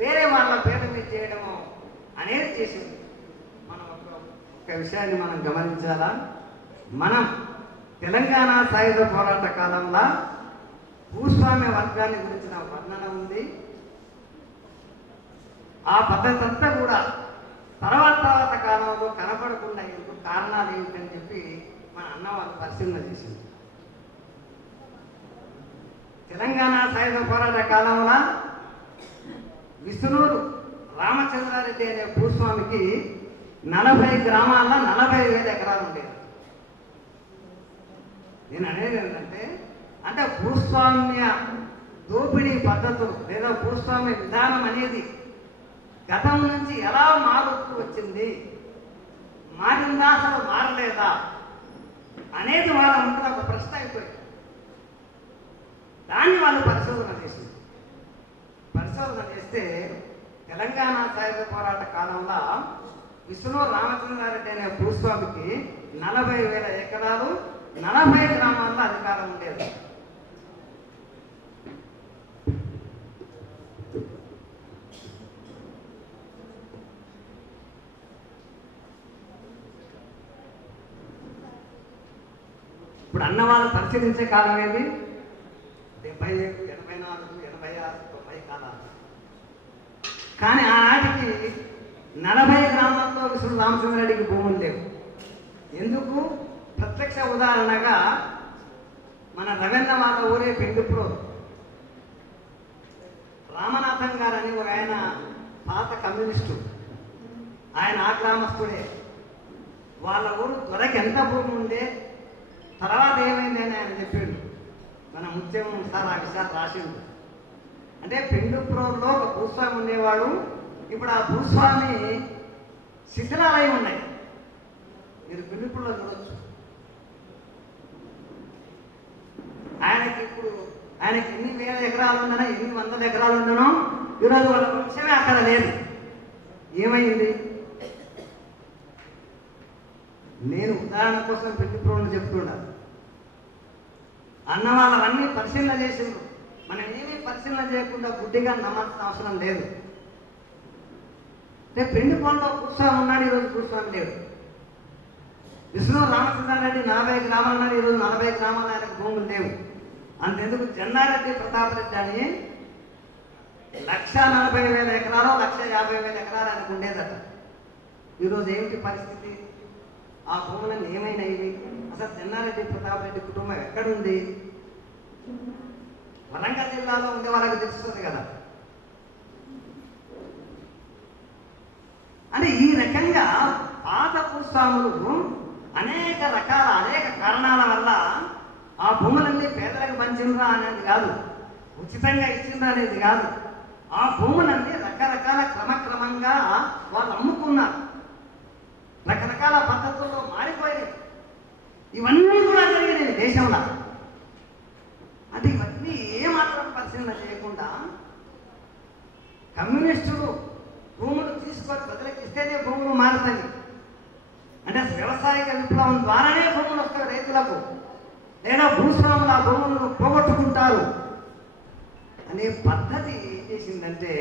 వేరే వాళ్ళ పేరు మీద చేయడమో అనేది చేసింది. మనం ఒక విషయాన్ని మనం గమనించాలా. మనం తెలంగాణ సాయుధ పోరాట కాలంలో భూస్వామ్య వర్గాన్ని గురించిన వర్ణన ఉంది. ఆ పద్ధతి అంతా కూడా తర్వాత కాలంలో కనపడకుండా ఎందుకు కారణాలు ఏమిటని చెప్పి మన అన్న వాళ్ళు పరిశీలన చేసింది. తెలంగాణ సాయుధ పోరాట కాలంలో విష్ణూరు రామచంద్రారెడ్డి అనే భూస్వామికి 40 గ్రామాల్లో 40,000 ఎకరాలు ఉండేది. నేను అనేది ఏంటంటే అంటే భూస్వామ్య దోపిడీ పద్ధతులు లేదా భూస్వామ్య విధానం అనేది గతం నుంచి ఎలా మారుతూ వచ్చింది, మారిందా అసలు మారలేదా అనేది వాళ్ళ ముందు ఒక ప్రశ్న అయిపోయింది. దాన్ని వాళ్ళు పరిశోధన చేసింది. పరిశోధన చేస్తే తెలంగాణ సాయుధ పోరాట కాలంలో విష్ణూరు రామచంద్రారెడ్డి అనే భూస్వామికి 40,000 ఎకరాలు 40 గ్రామాల్లో అధికారం ఉండేది. ఇప్పుడు అన్న వాళ్ళు పరిశీలించే కాలం ఏది 75, 84, 86, 90 కాలాలు. కానీ ఆనాటికి 40 గ్రామాల్లో విష్ణు రామచంద్రారెడ్డికి భూములు లేవు. ఎందుకు? ప్రత్యక్ష ఉదాహరణగా మన రవీంద్ర వాళ్ళ ఊరే పెండుప్రో రామనాథం గారు అని ఒక ఆయన పాత కమ్యూనిస్టు, ఆయన ఆ గ్రామస్తుడే. వాళ్ళ ఊరు త్వరకి ఎంత భూమి ఉండే తర్వాత ఏమైంది అని ఆయన చెప్పిండు. మన ముత్యం సార్ ఆ విషయాలు రాసిండు. అంటే పెండుప్రోలో ఒక భూస్వామి ఉండేవాడు. ఇప్పుడు ఆ భూస్వామి శిథిలాలయం ఉన్నాయి, మీరు పెండుప్రోలో చూడొచ్చు. ఆయనకి ఎన్ని వేల ఎకరాలు ఉండనో, ఎన్ని వందల ఎకరాలు ఉండనో ఈరోజు వాళ్ళ వంశమే అక్కడ లేదు. ఏమైంది? నేను ఉదాహరణ కోసం పెండుప్రోలు చెప్తున్నాను. అన్న వాళ్ళవన్నీ పరిశీలన చేసిండ్రు. మనం ఏమీ పరిశీలన చేయకుండా గుడ్డిగా నమ్మాల్సిన అవసరం లేదు. రేపు పెండుప్రోల్లో భూస్వామి ఉన్నాడు, ఈరోజు భూస్వామి లేడు. విష్ణు రామచంద్రారెడ్డి 40 గ్రామాలు ఉన్నాడు, ఈరోజు 40 గ్రామాలు ఆయనకు భూములు లేవు. అంతెందుకు చెన్నారెడ్డి ప్రతాప్ రెడ్డి అని 140,000 ఎకరాలు 150,000 ఎకరాలు ఆయనకు ఉండేదట. ఈరోజు ఏమిటి పరిస్థితి? ఆ భూములను ఏమైనాయి? అసలు చెన్నారెడ్డి ప్రతాప్ రెడ్డి కుటుంబం ఎక్కడుంది? వరంగల్ జిల్లాలో ఉండే వాళ్ళకి తెలుస్తుంది కదా. అంటే ఈ రకంగా పాత భూస్వాములు అనేక కారణాల వల్ల ఆ భూములన్నీ పేదలకు పంచిండ్రా అనేది కాదు, ఉచితంగా ఇచ్చిండ్రా అనేది కాదు, ఆ భూములన్నీ రకరకాల క్రమక్రమంగా వాళ్ళు అమ్ముకున్నారు, రకరకాల పద్ధతుల్లో మారిపోయినాయి. ఇవన్నీ కూడా జరిగినాయి దేశంలో. అంటే ఇవన్నీ ఏమాత్రం పరిశీలన చేయకుండా కమ్యూనిస్టులు భూములు తీసుకొని ప్రజలకు ఇస్తేనే భూములు మారుతాయి, అంటే వ్యవసాయక విప్లవం ద్వారానే భూములు వస్తాయి రైతులకు, లేదా భూస్వాములు ఆ భూములను పోగొట్టుకుంటారు అనే పద్ధతి ఏం చేసిందంటే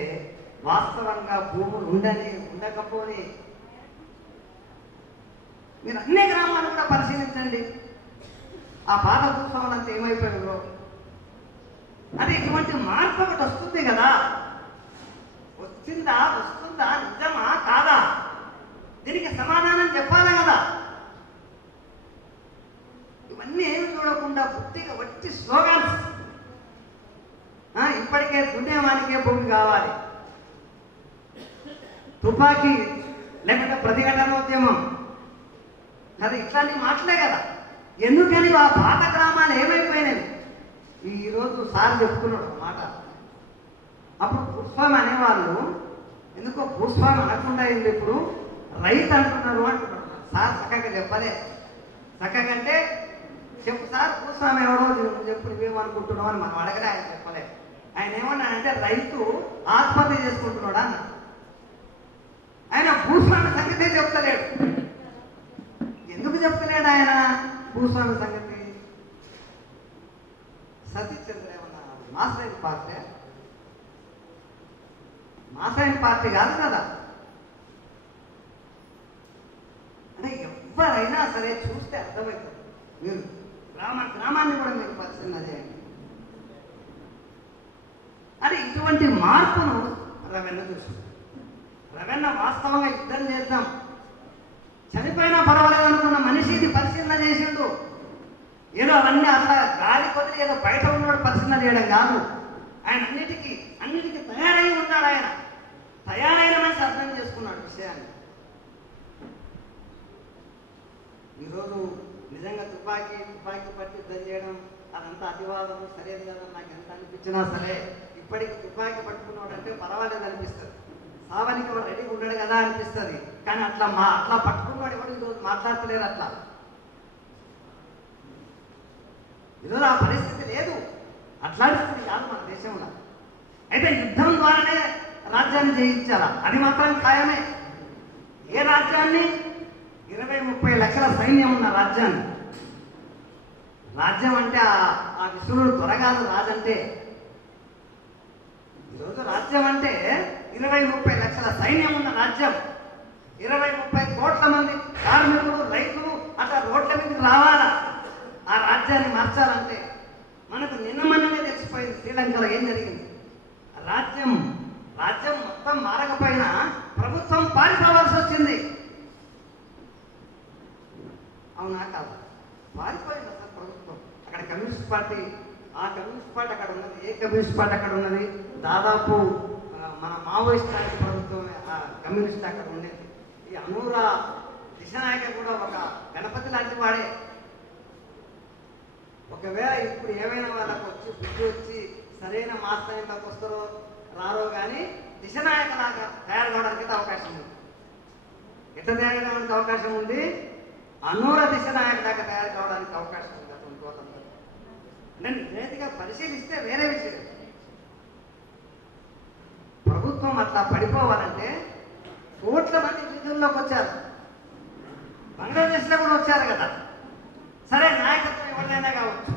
వాస్తవంగా భూములు ఉండకపోని మీరు అన్ని గ్రామాలు కూడా పరిశీలించండి. ఆ పాత భూస్వాములంతా ఏమైపోయారు? అంటే ఇటువంటి మార్పు ఒకటి వస్తుంది కదా, వస్తుందా నిజమా కాదా? దీనికి సమాధానం చెప్పాలి కదా. ఇవన్నీ ఏమి చూడకుండా బుద్ధిగా వచ్చి స్లోగన్స్, ఇప్పటికే దున్నేవానికే భూమి కావాలి, తుపాకీ లేకపోతే ప్రతిఘటనోద్యమం కదా, ఇట్లాంటి మాటలే కదా. ఎందుకని ఆ పాత గ్రామాలు ఏమైపోయినాయి? ఈరోజు సార్ చెప్పుకున్నాడు మాట, అప్పుడు భూస్వామి అనేవాళ్ళు ఎందుకో భూస్వామి అనకుండా అయింది, ఇప్పుడు రైతు అంటున్నారు అంటున్నాడు. సార్ చక్కగా చెప్పలే. చక్కగా అంటే చెప్పు సార్, భూస్వామి ఎవడో చెప్పు, నువ్వేమనుకుంటున్నావు అని మనం అడగలే. ఆయన చెప్పలే. ఆయన ఏమన్నాడంటే రైతు ఆత్మహత్య చేసుకుంటున్నాడు అన్న. ఆయన భూస్వామి సంగతే చెప్తలేడు. ఎందుకు చెప్తలేడు ఆయన భూస్వామి సంగతి? సతీష్ చంద్ర ఏమన్నా మాసైన పార్టీ కాదు కదా. అంటే ఎవరైనా సరే చూస్తే అర్థమవుతుంది. మీరు గ్రామాన్ని కూడా మీరు పరిశీలన చేయండి. అంటే ఇటువంటి మార్పును రవెన్న చూస్తుంది. రవెన్న వాస్తవంగా యుద్ధం చేద్దాం, చనిపోయినా పర్వాలేదు అనుకున్న మనిషిని పరిశీలన చేసిండు. ఏదో అవన్నీ అట్లా గాలి కొద్ది ఏదో బయట ఉన్నాడు పరిశీలన చేయడం కాదు. ఆయన అన్నిటికీ తయారై ఉన్నాడు. ఆయన తయారైన మనిషి అర్థం చేసుకున్నాడు విషయాన్ని. ఈరోజు నిజంగా తుపాకీ పట్టి యుద్ధం చేయడం అదంతా అతివాదం సరేది కదా. నాకు ఎంత అనిపించినా సరే ఇప్పటికి తుపాకీ పట్టుకున్నాడు అంటే పర్వాలేదు అనిపిస్తుంది. సావానికి వాడు రెడీగా ఉన్నాడు కదా అనిపిస్తుంది. కానీ అట్లా పట్టుకున్నాడు ఎవరు ఈరోజు మాట్లాడతలేరు. అట్లా ఈరోజు ఆ పరిస్థితి లేదు. అట్లాంటి కాదు మన దేశంలో. అయితే యుద్ధం ద్వారానే రాజ్యాన్ని జయించాలా అది మాత్రం ఖాయమే. ఏ రాజ్యాన్ని? 20-30 లక్షల సైన్యం ఉన్న రాజ్యాన్ని. రాజ్యం అంటే ఆ విష్ణుడు త్వరగాదు రాజంటే. ఈరోజు రాజ్యం అంటే 20-30 లక్షల సైన్యం ఉన్న రాజ్యం, 20-30 కోట్ల మంది కార్మికులు, రైతులు అట్లా రోడ్ల మీదకి రావాలా ఆ రాజ్యాన్ని మార్చాలంటే. మనకు నిన్నమన్ననే తెలిసిపోయింది శ్రీలంకలో ఏం జరిగింది. రాజ్యం మొత్తం మారకపోయినా ప్రభుత్వం పారిపోవాల్సి వచ్చింది. అవునా కాదు? పారిపోయింది అసలు ప్రభుత్వం. అక్కడ కమ్యూనిస్ట్ పార్టీ, ఆ కమ్యూనిస్ట్ పార్టీ అక్కడ ఉన్నది. ఏ కమ్యూనిస్ట్ పార్టీ అక్కడ ఉన్నది? దాదాపు మన మావోయిస్ట్ ప్రభుత్వం కమ్యూనిస్ట్ అక్కడ ఉండేది. ఈ అనూరా దిశనాయక కూడా ఒక గణపతి లాంటి వాడే. ఒకవేళ ఇప్పుడు ఏమైనా వాళ్ళకు వచ్చి బుద్ధి వచ్చి సరైన మాస్టర్లోకి వస్తారో రారో కానీ దిశనాయక లాగా తయారు కావడానికి అవకాశం ఉంది. ఎట్లా తయారు కావడానికి అవకాశం ఉంది? అనూర దిశనాయక లాగా తయారు కావడానికి అవకాశం ఉంది. అటువంటి వాళ్ళందరూ నేను నేతిగా పరిశీలిస్తే వేరే విషయం. ప్రభుత్వం అట్లా పడిపోవాలంటే కోట్ల మంది విధుల్లోకి వచ్చారు. బంగ్లాదేశ్లో కూడా వచ్చారు కదా. సరే నాయకత్వం ఎవరిదైనా కావచ్చు.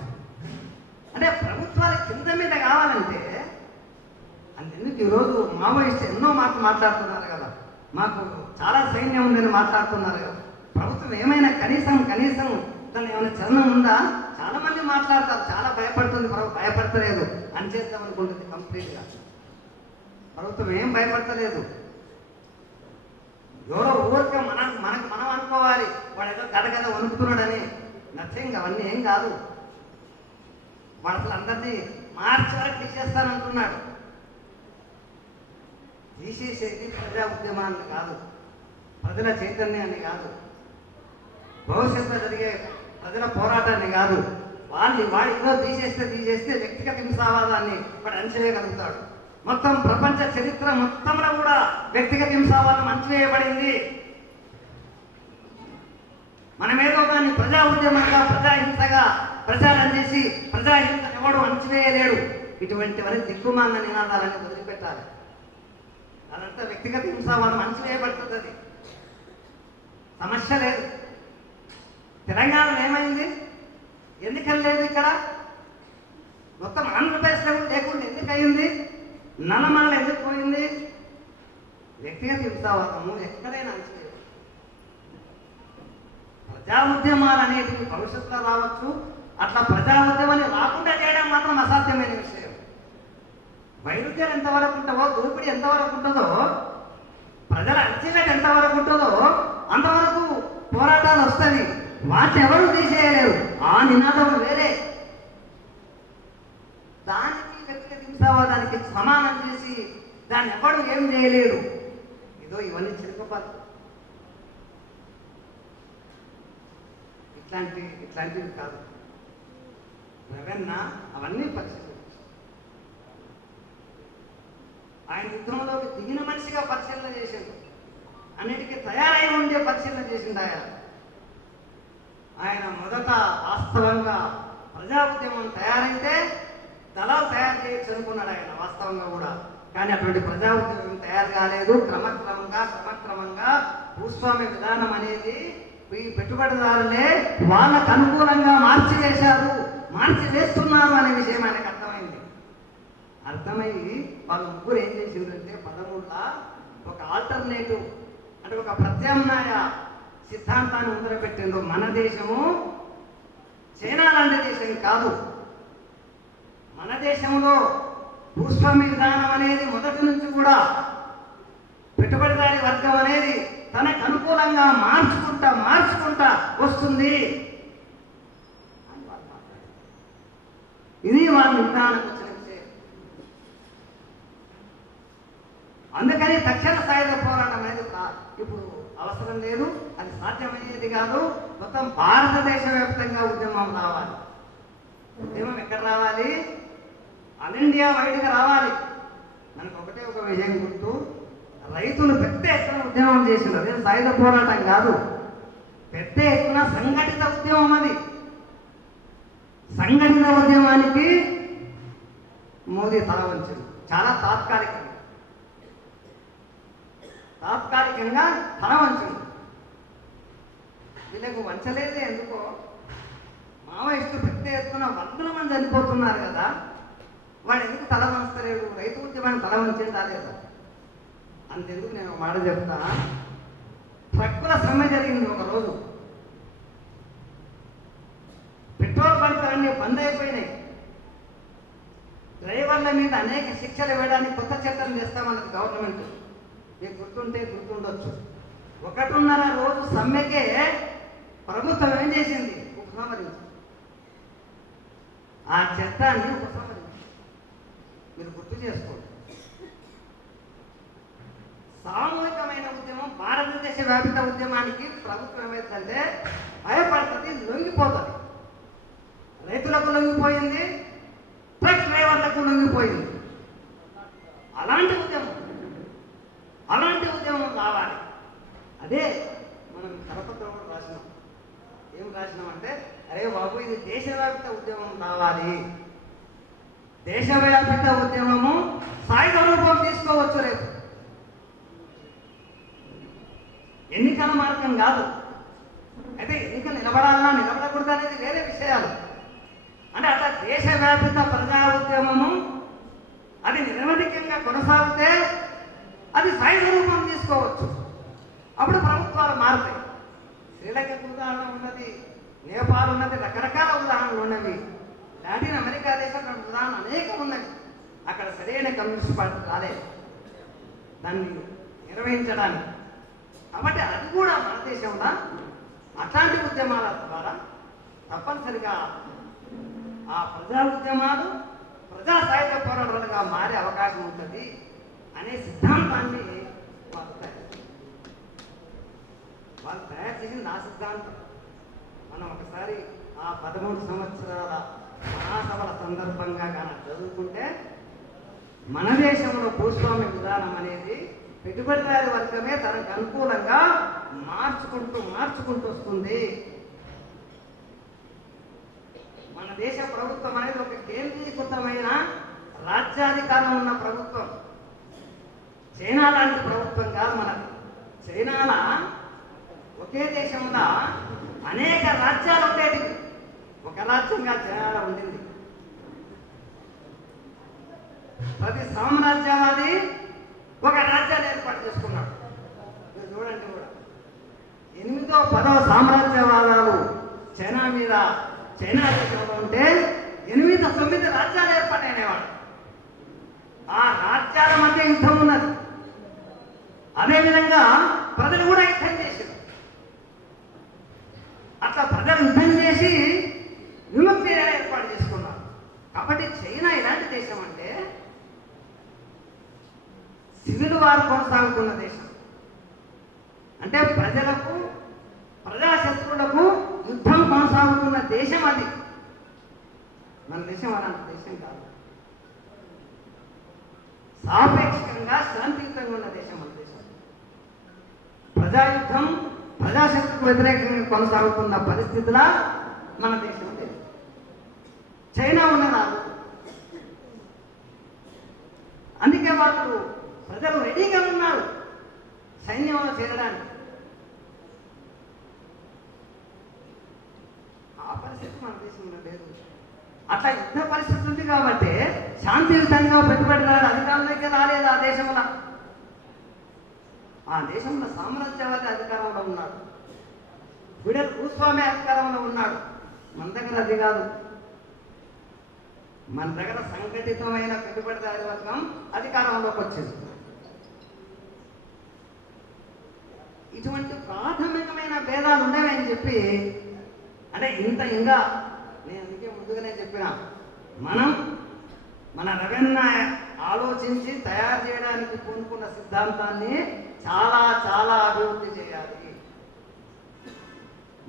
అంటే ప్రభుత్వాల కింద మీద కావాలంటే అందుకు ఈరోజు మావోయిస్ట్ ఎన్నో మాట్లాడుతున్నారు కదా. మాకు చాలా సైన్యం ఉందని మాట్లాడుతున్నారు కదా. ప్రభుత్వం ఏమైనా కనీసం తను ఏమైనా చలనం ఉందా? చాలా మంది మాట్లాడతారు. చాలా భయపడుతుంది. భయపడతలేదు అని చేద్దాం అనుకుంటుంది. కంప్లీట్గా ప్రభుత్వం ఏం భయపడతలేదు. ఎవరో ఊరికే మనం అనుకోవాలి వాడు ఏదో గద వణుకుతున్నాడని. నథింగ్, అవన్నీ ఏం కాదు. వాడు అసలు అందరినీ మార్చి వరకు తీసేస్తానంటున్నాడు. తీసేసేది ప్రజా ఉద్యమాన్ని కాదు, ప్రజల చైతన్యాన్ని కాదు, భవిష్యత్తులో జరిగే ప్రజల పోరాటాన్ని కాదు. వాడి ఏదో తీసేస్తే వ్యక్తిగత హింసావాదాన్ని వాడు అణచివేయగలుగుతాడు. మొత్తం ప్రపంచ చరిత్ర మొత్తంలో కూడా వ్యక్తిగత హింసావాదం అణచివేయబడింది. మనమేదో దాన్ని ప్రజా ఉద్యమంగా, ప్రజాహింసగా ప్రచారం చేసి ప్రజాహింస ఎవడు అణచివేయలేడు. ఇటువంటివన్నీ దిక్కుమాలిన నినాదాలని వదిలిపెట్టాలి. అదంతా వ్యక్తిగత హింసావాదం అణచివేయబడుతుంది. అది సమస్య లేదు. తెలంగాణలో ఏమైంది? ఎందుకని లేదు? ఇక్కడ మొత్తం ఆంధ్రప్రదేశ్లో లేకుండా ఎందుకు అయింది? నల్లమల ఎందుకు పోయింది? వ్యక్తిగత హింసావాదము ఎక్కడైనా అణచివేయదు. ప్రజా ఉద్యమాలు అనేటివి భవిష్యత్తులో రావచ్చు. అట్లా ప్రజా ఉద్యమాన్ని రాకుండా చేయడం మాత్రం అసాధ్యమైన విషయం. వైరుధ్యాలు ఎంతవరకు ఉంటుందో, దోపిడీ ఎంతవరకు ఉంటుందో, ప్రజల అణచివేత ఎంతవరకు ఉంటుందో అంతవరకు పోరాటాలు వస్తాయి. వాటిని ఎవరు తీసేయలేరు. ఆ నినాదం వేరే. దానికి వ్యక్తిగత హింసావాదానికి సమానం చేసి దాన్ని ఎవరు ఏం చేయలేరు. ఇవన్నీ చిరుకపాలు. ఇట్లాంటివి కాదు. రవెన్న అవన్నీ పరిశీలించు. ఆయన యుద్ధంలోకి దిగిన మనిషిగా పరిశీలన చేసిండు. అన్నిటికీ తయారై ఉండే పరిశీలన చేసిండు ఆయన. మొదట వాస్తవంగా ప్రజా ఉద్యమం తయారైతే దళాలు తయారు చేయొచ్చు అనుకున్నాడు ఆయన వాస్తవంగా కూడా. కానీ అటువంటి ప్రజా ఉద్యమం తయారు కాలేదు. క్రమక్రమంగా భూస్వామ్య విధానం అనేది ఈ పెట్టుబడిదారులే వాళ్ళకు అనుకూలంగా మార్చి వేస్తున్నారు అనే విషయం ఆయనకు అర్థమయ్యి వాళ్ళు ముగ్గురు ఏం చేసిందంటే 13లా ఒక ఆల్టర్నేటివ్ అంటే ఒక ప్రత్యామ్నాయ సిద్ధాంతాన్ని ముందరపెట్టిండ్రు. మన దేశము చైనా లాంటి దేశం కాదు. మన దేశంలో భూస్వామ్య విధానం అనేది మొదటి నుంచి కూడా పెట్టుబడిదారి వర్గం అనేది తనకు అనుకూలంగా మార్చుకుంటా వస్తుంది. ఇది వాళ్ళ నిర్ధారణకు వచ్చిన విషయం. అందుకని తక్షణ స్థాయిలో పోరాటం అనేది ఇప్పుడు అవసరం లేదు. అది సాధ్యమయ్యేది కాదు. మొత్తం భారతదేశ వ్యాప్తంగా ఉద్యమం రావాలి. ఉద్యమం ఎక్కడ రావాలి? ఆల్ ఇండియా వైడ్గా రావాలి. మనకు ఒకటే ఒక విషయం గుర్తు, రైతులు పెద్ద ఎత్తున ఉద్యమం చేసినారు. అదే సాయుధ పోరాటం కాదు, పెద్ద ఎత్తున సంఘటిత ఉద్యమం. అది సంఘటిత ఉద్యమానికి మోదీ తల వంచింది. చాలా తాత్కాలికంగా తల వంచింది. వీళ్ళకు వంచలేదు. ఎందుకో మావోయిస్టులు పెద్ద ఎత్తున 100 మంది చనిపోతున్నారు కదా, వాడు ఎందుకు తల వంచలేడు? రైతు ఉద్యమాన్ని తల వంచేదా లేదా? అంతెందుకు నేను ఒక మాట చెప్తా. ట్రక్కుల సమ్మె జరిగింది ఒకరోజు. పెట్రోల్ బంకులన్నీ బంద్ అయిపోయినాయి. డ్రైవర్ల మీద అనేక శిక్షలు వేయడానికి కొత్త చట్టం చేస్తామన్నది గవర్నమెంట్. మీకు గుర్తుండొచ్చు. 1.5 రోజు సమ్మెకే ప్రభుత్వం ఏం చేసింది? ఉపసంహరించింది. ఆ చట్టాన్ని ఉపసంహరించింది. మీరు గుర్తు చేసుకోండి. సామూహికమైన ఉద్యమం, భారతదేశ వ్యాపిత ఉద్యమానికి ప్రభుత్వం ఏమైందంటే భయపడుతుంది, లొంగిపోతుంది. రైతులకు లొంగిపోయింది, ట్రక్ డ్రైవర్లకు లొంగిపోయింది. అలాంటి ఉద్యమం కావాలి. అదే మనం కరపత్రం కూడా రాసినాం. ఏం రాసినామంటే, అరే బాబు, ఇది దేశవ్యాప్త ఉద్యమం కావాలి. దేశవ్యాప్త ఉద్యమము సాయుధ రూపం తీసుకోవచ్చు. రేపు ఎన్నికల మార్గం కాదు. అయితే ఎన్నికలు నిలబడకూడదు అనేది వేరే విషయాలు. అంటే అట్లా దేశవ్యాప్త ప్రజా ఉద్యమము అది నిరవధికంగా కొనసాగితే అది సాయుధ రూపం తీసుకోవచ్చు. అప్పుడు ప్రభుత్వాలు మారుతాయి. శ్రీలంకకు ఉదాహరణ ఉన్నది, నేపాల్ ఉన్నది, రకరకాల ఉదాహరణలు ఉన్నవి. లాటిన్ అమెరికా దేశంలో ఉదాహరణ అనేకం ఉన్నవి. అక్కడ సరైన కమ్యూనిస్ట్ పార్టీ రాలేదు దాన్ని నిర్వహించడానికి. కాబట్టి అది కూడా మన దేశంలో అట్లాంటి ఉద్యమాల ద్వారా తప్పనిసరిగా ఆ ప్రజా ఉద్యమాలు ప్రజా సాయుధ పోరాటాలుగా మారే అవకాశం ఉంటుంది అనే సిద్ధాంతాన్ని వాళ్ళు తయారు చేసింది నా సిద్ధాంతం. మనం ఒకసారి ఆ 13 సంవత్సరాల మహాసభల సందర్భంగా కానీ చదువుకుంటే మన దేశంలో భూస్వామ్య విధానం అనేది పెట్టుబడిదారి వర్గమే తనకు అనుకూలంగా మార్చుకుంటూ వస్తుంది. మన దేశ ప్రభుత్వం అనేది ఒక కేంద్రీకృతమైన రాజ్యాధికారం ఉన్న ప్రభుత్వం. చైనా లాంటి ప్రభుత్వం కాదు మనది. చైనాల ఒకే దేశంలో అనేక రాజ్యాలు ఉండేవి. ఒక రాజ్యంగా చైనాలో ఉండింది. ప్రతి సామ్రాజ్యవాది ఒక రాజ్యాన్ని ఏర్పాటు చేసుకున్నాడు. మీరు చూడండి కూడా 8వ 10వ సామ్రాజ్యవాదాలు చైనా దేశంలో ఉంటే 8-9 రాజ్యాలు ఏర్పాటైనవాడు. ఆ రాజ్యాల మధ్య యుద్ధం ఉన్నది. అదేవిధంగా ప్రజలు కూడా యుద్ధం చేశారు. అట్లా ప్రజలు యుద్ధం చేసి విముక్తి ఏర్పాటు చేసుకున్నారు. కాబట్టి చైనా ఎలాంటి దేశం అంటే సివిల్ వార్ కొనసాగుతున్న దేశం. అంటే ప్రజలకు ప్రజాశత్రులకు యుద్ధం కొనసాగుతున్న దేశం అది. మన దేశం అలాంటి దేశం కాదు. సాపేక్షంగా శాంతియుతంగా ఉన్న దేశం మన దేశం. ప్రజాయుద్ధం ప్రజాశక్తికి వ్యతిరేకంగా కొనసాగుతున్న పరిస్థితుల మన దేశం లేదు. చైనా ఉన్నదా? అందుకే వాళ్ళు ప్రజలు రెడీగా ఉన్నారు సైన్యంలో చేరడానికి. ఆ పరిస్థితి మన దేశంలో లేదు. అట్లా యుద్ధ పరిస్థితి ఉంది కాబట్టి శాంతియుతంగా పెట్టుబడిదారు అధికారంలోకి రాలేదు ఆ దేశంలో. ఆ దేశంలో సామ్రాజ్యవాది అధికారంలో ఉన్నాడు. ఫిడెల్ భూస్వామి అధికారంలో ఉన్నాడు. మన దగ్గర అది కాదు. మన దగ్గర సంఘటితమైన పెట్టుబడిదారి వర్గం అధికారంలోకి వచ్చింది. ఇటువంటి ప్రాథమికమైన భేదాలు ఉండవని చెప్పి అంటే ఇంకా నేను అందుకే ముందుగానే చెప్పిన మన రవెన్న ఆలోచించి తయారు చేయడానికి పూనుకున్న సిద్ధాంతాన్ని చాలా చాలా అభివృద్ధి చేయాలి.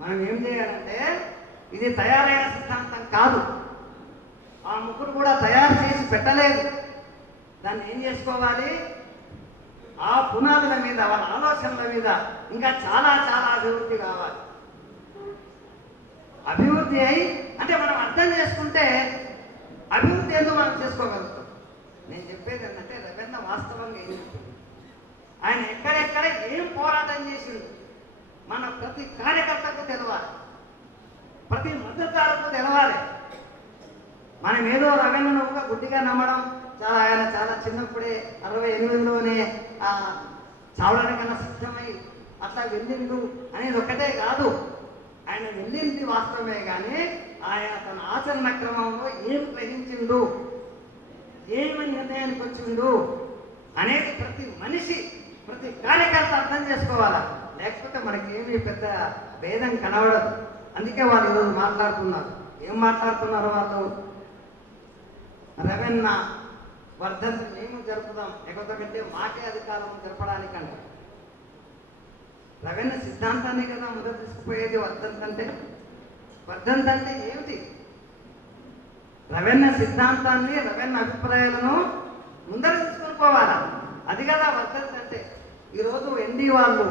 మనం ఏం చేయాలంటే ఇది తయారైన సిద్ధాంతం కాదు. ఆ ముగ్గురు కూడా తయారు చేసి పెట్టలేదు. దాన్ని ఏం చేసుకోవాలి? ఆ పునాదుల మీద వాళ్ళ ఆలోచనల మీద ఇంకా చాలా చాలా అభివృద్ధి కావాలి. అభివృద్ధి అయి అంటే మనం అర్థం చేసుకుంటే అభివృద్ధి ఏదో మనం చేసుకోగలుగుతాం. నేను చెప్పేది ఏంటంటే రవెన్న వాస్తవంగా ఏం చెప్తుంది, ఆయన ఎక్కడెక్కడ ఏం పోరాటం చేసిండు మన ప్రతి కార్యకర్తకు తెలవాలి, ప్రతి మద్దతుదారుకు తెలవాలి. మనం ఏదో రవెన్నను కూడా గుడ్డిగా నమ్మడం ఆయన చాలా చిన్నప్పుడే 68లోనే చావడానికన్నా సిద్ధమై అట్లా వెళ్ళిండు అనేది ఒక్కటే కాదు. ఆయన వెళ్ళింది వాస్తవమే, కానీ ఆయన తన ఆచరణ క్రమంలో ఏం గ్రహించిండు, ఏమి నిర్ణయానికి వచ్చిండు అనేది ప్రతి మనిషి ప్రతి కార్యకర్త అర్థం చేసుకోవాలా. లేకపోతే మనకేమీ పెద్ద భేదం కనబడదు. అందుకే వాళ్ళు ఈరోజు మాట్లాడుతున్నారు. ఏం మాట్లాడుతున్నారు వాళ్ళు? రవెన్న వర్ధంతి మేము జరుపుదాం, లేకపోతే మాకే అధికారం జరపడానికంటే. రవెన్న సిద్ధాంతాన్ని కదా మొదలు తీసుకుపోయేది వర్ధంతి అంటే ఏమిటి? రవెన్న సిద్ధాంతాన్ని రవెన్న అభిప్రాయాలను ముందర తీసుకొని పోవాలా. అది కదా వర్ధంతి అంటే. ఈరోజు ఎన్డీ వాళ్ళు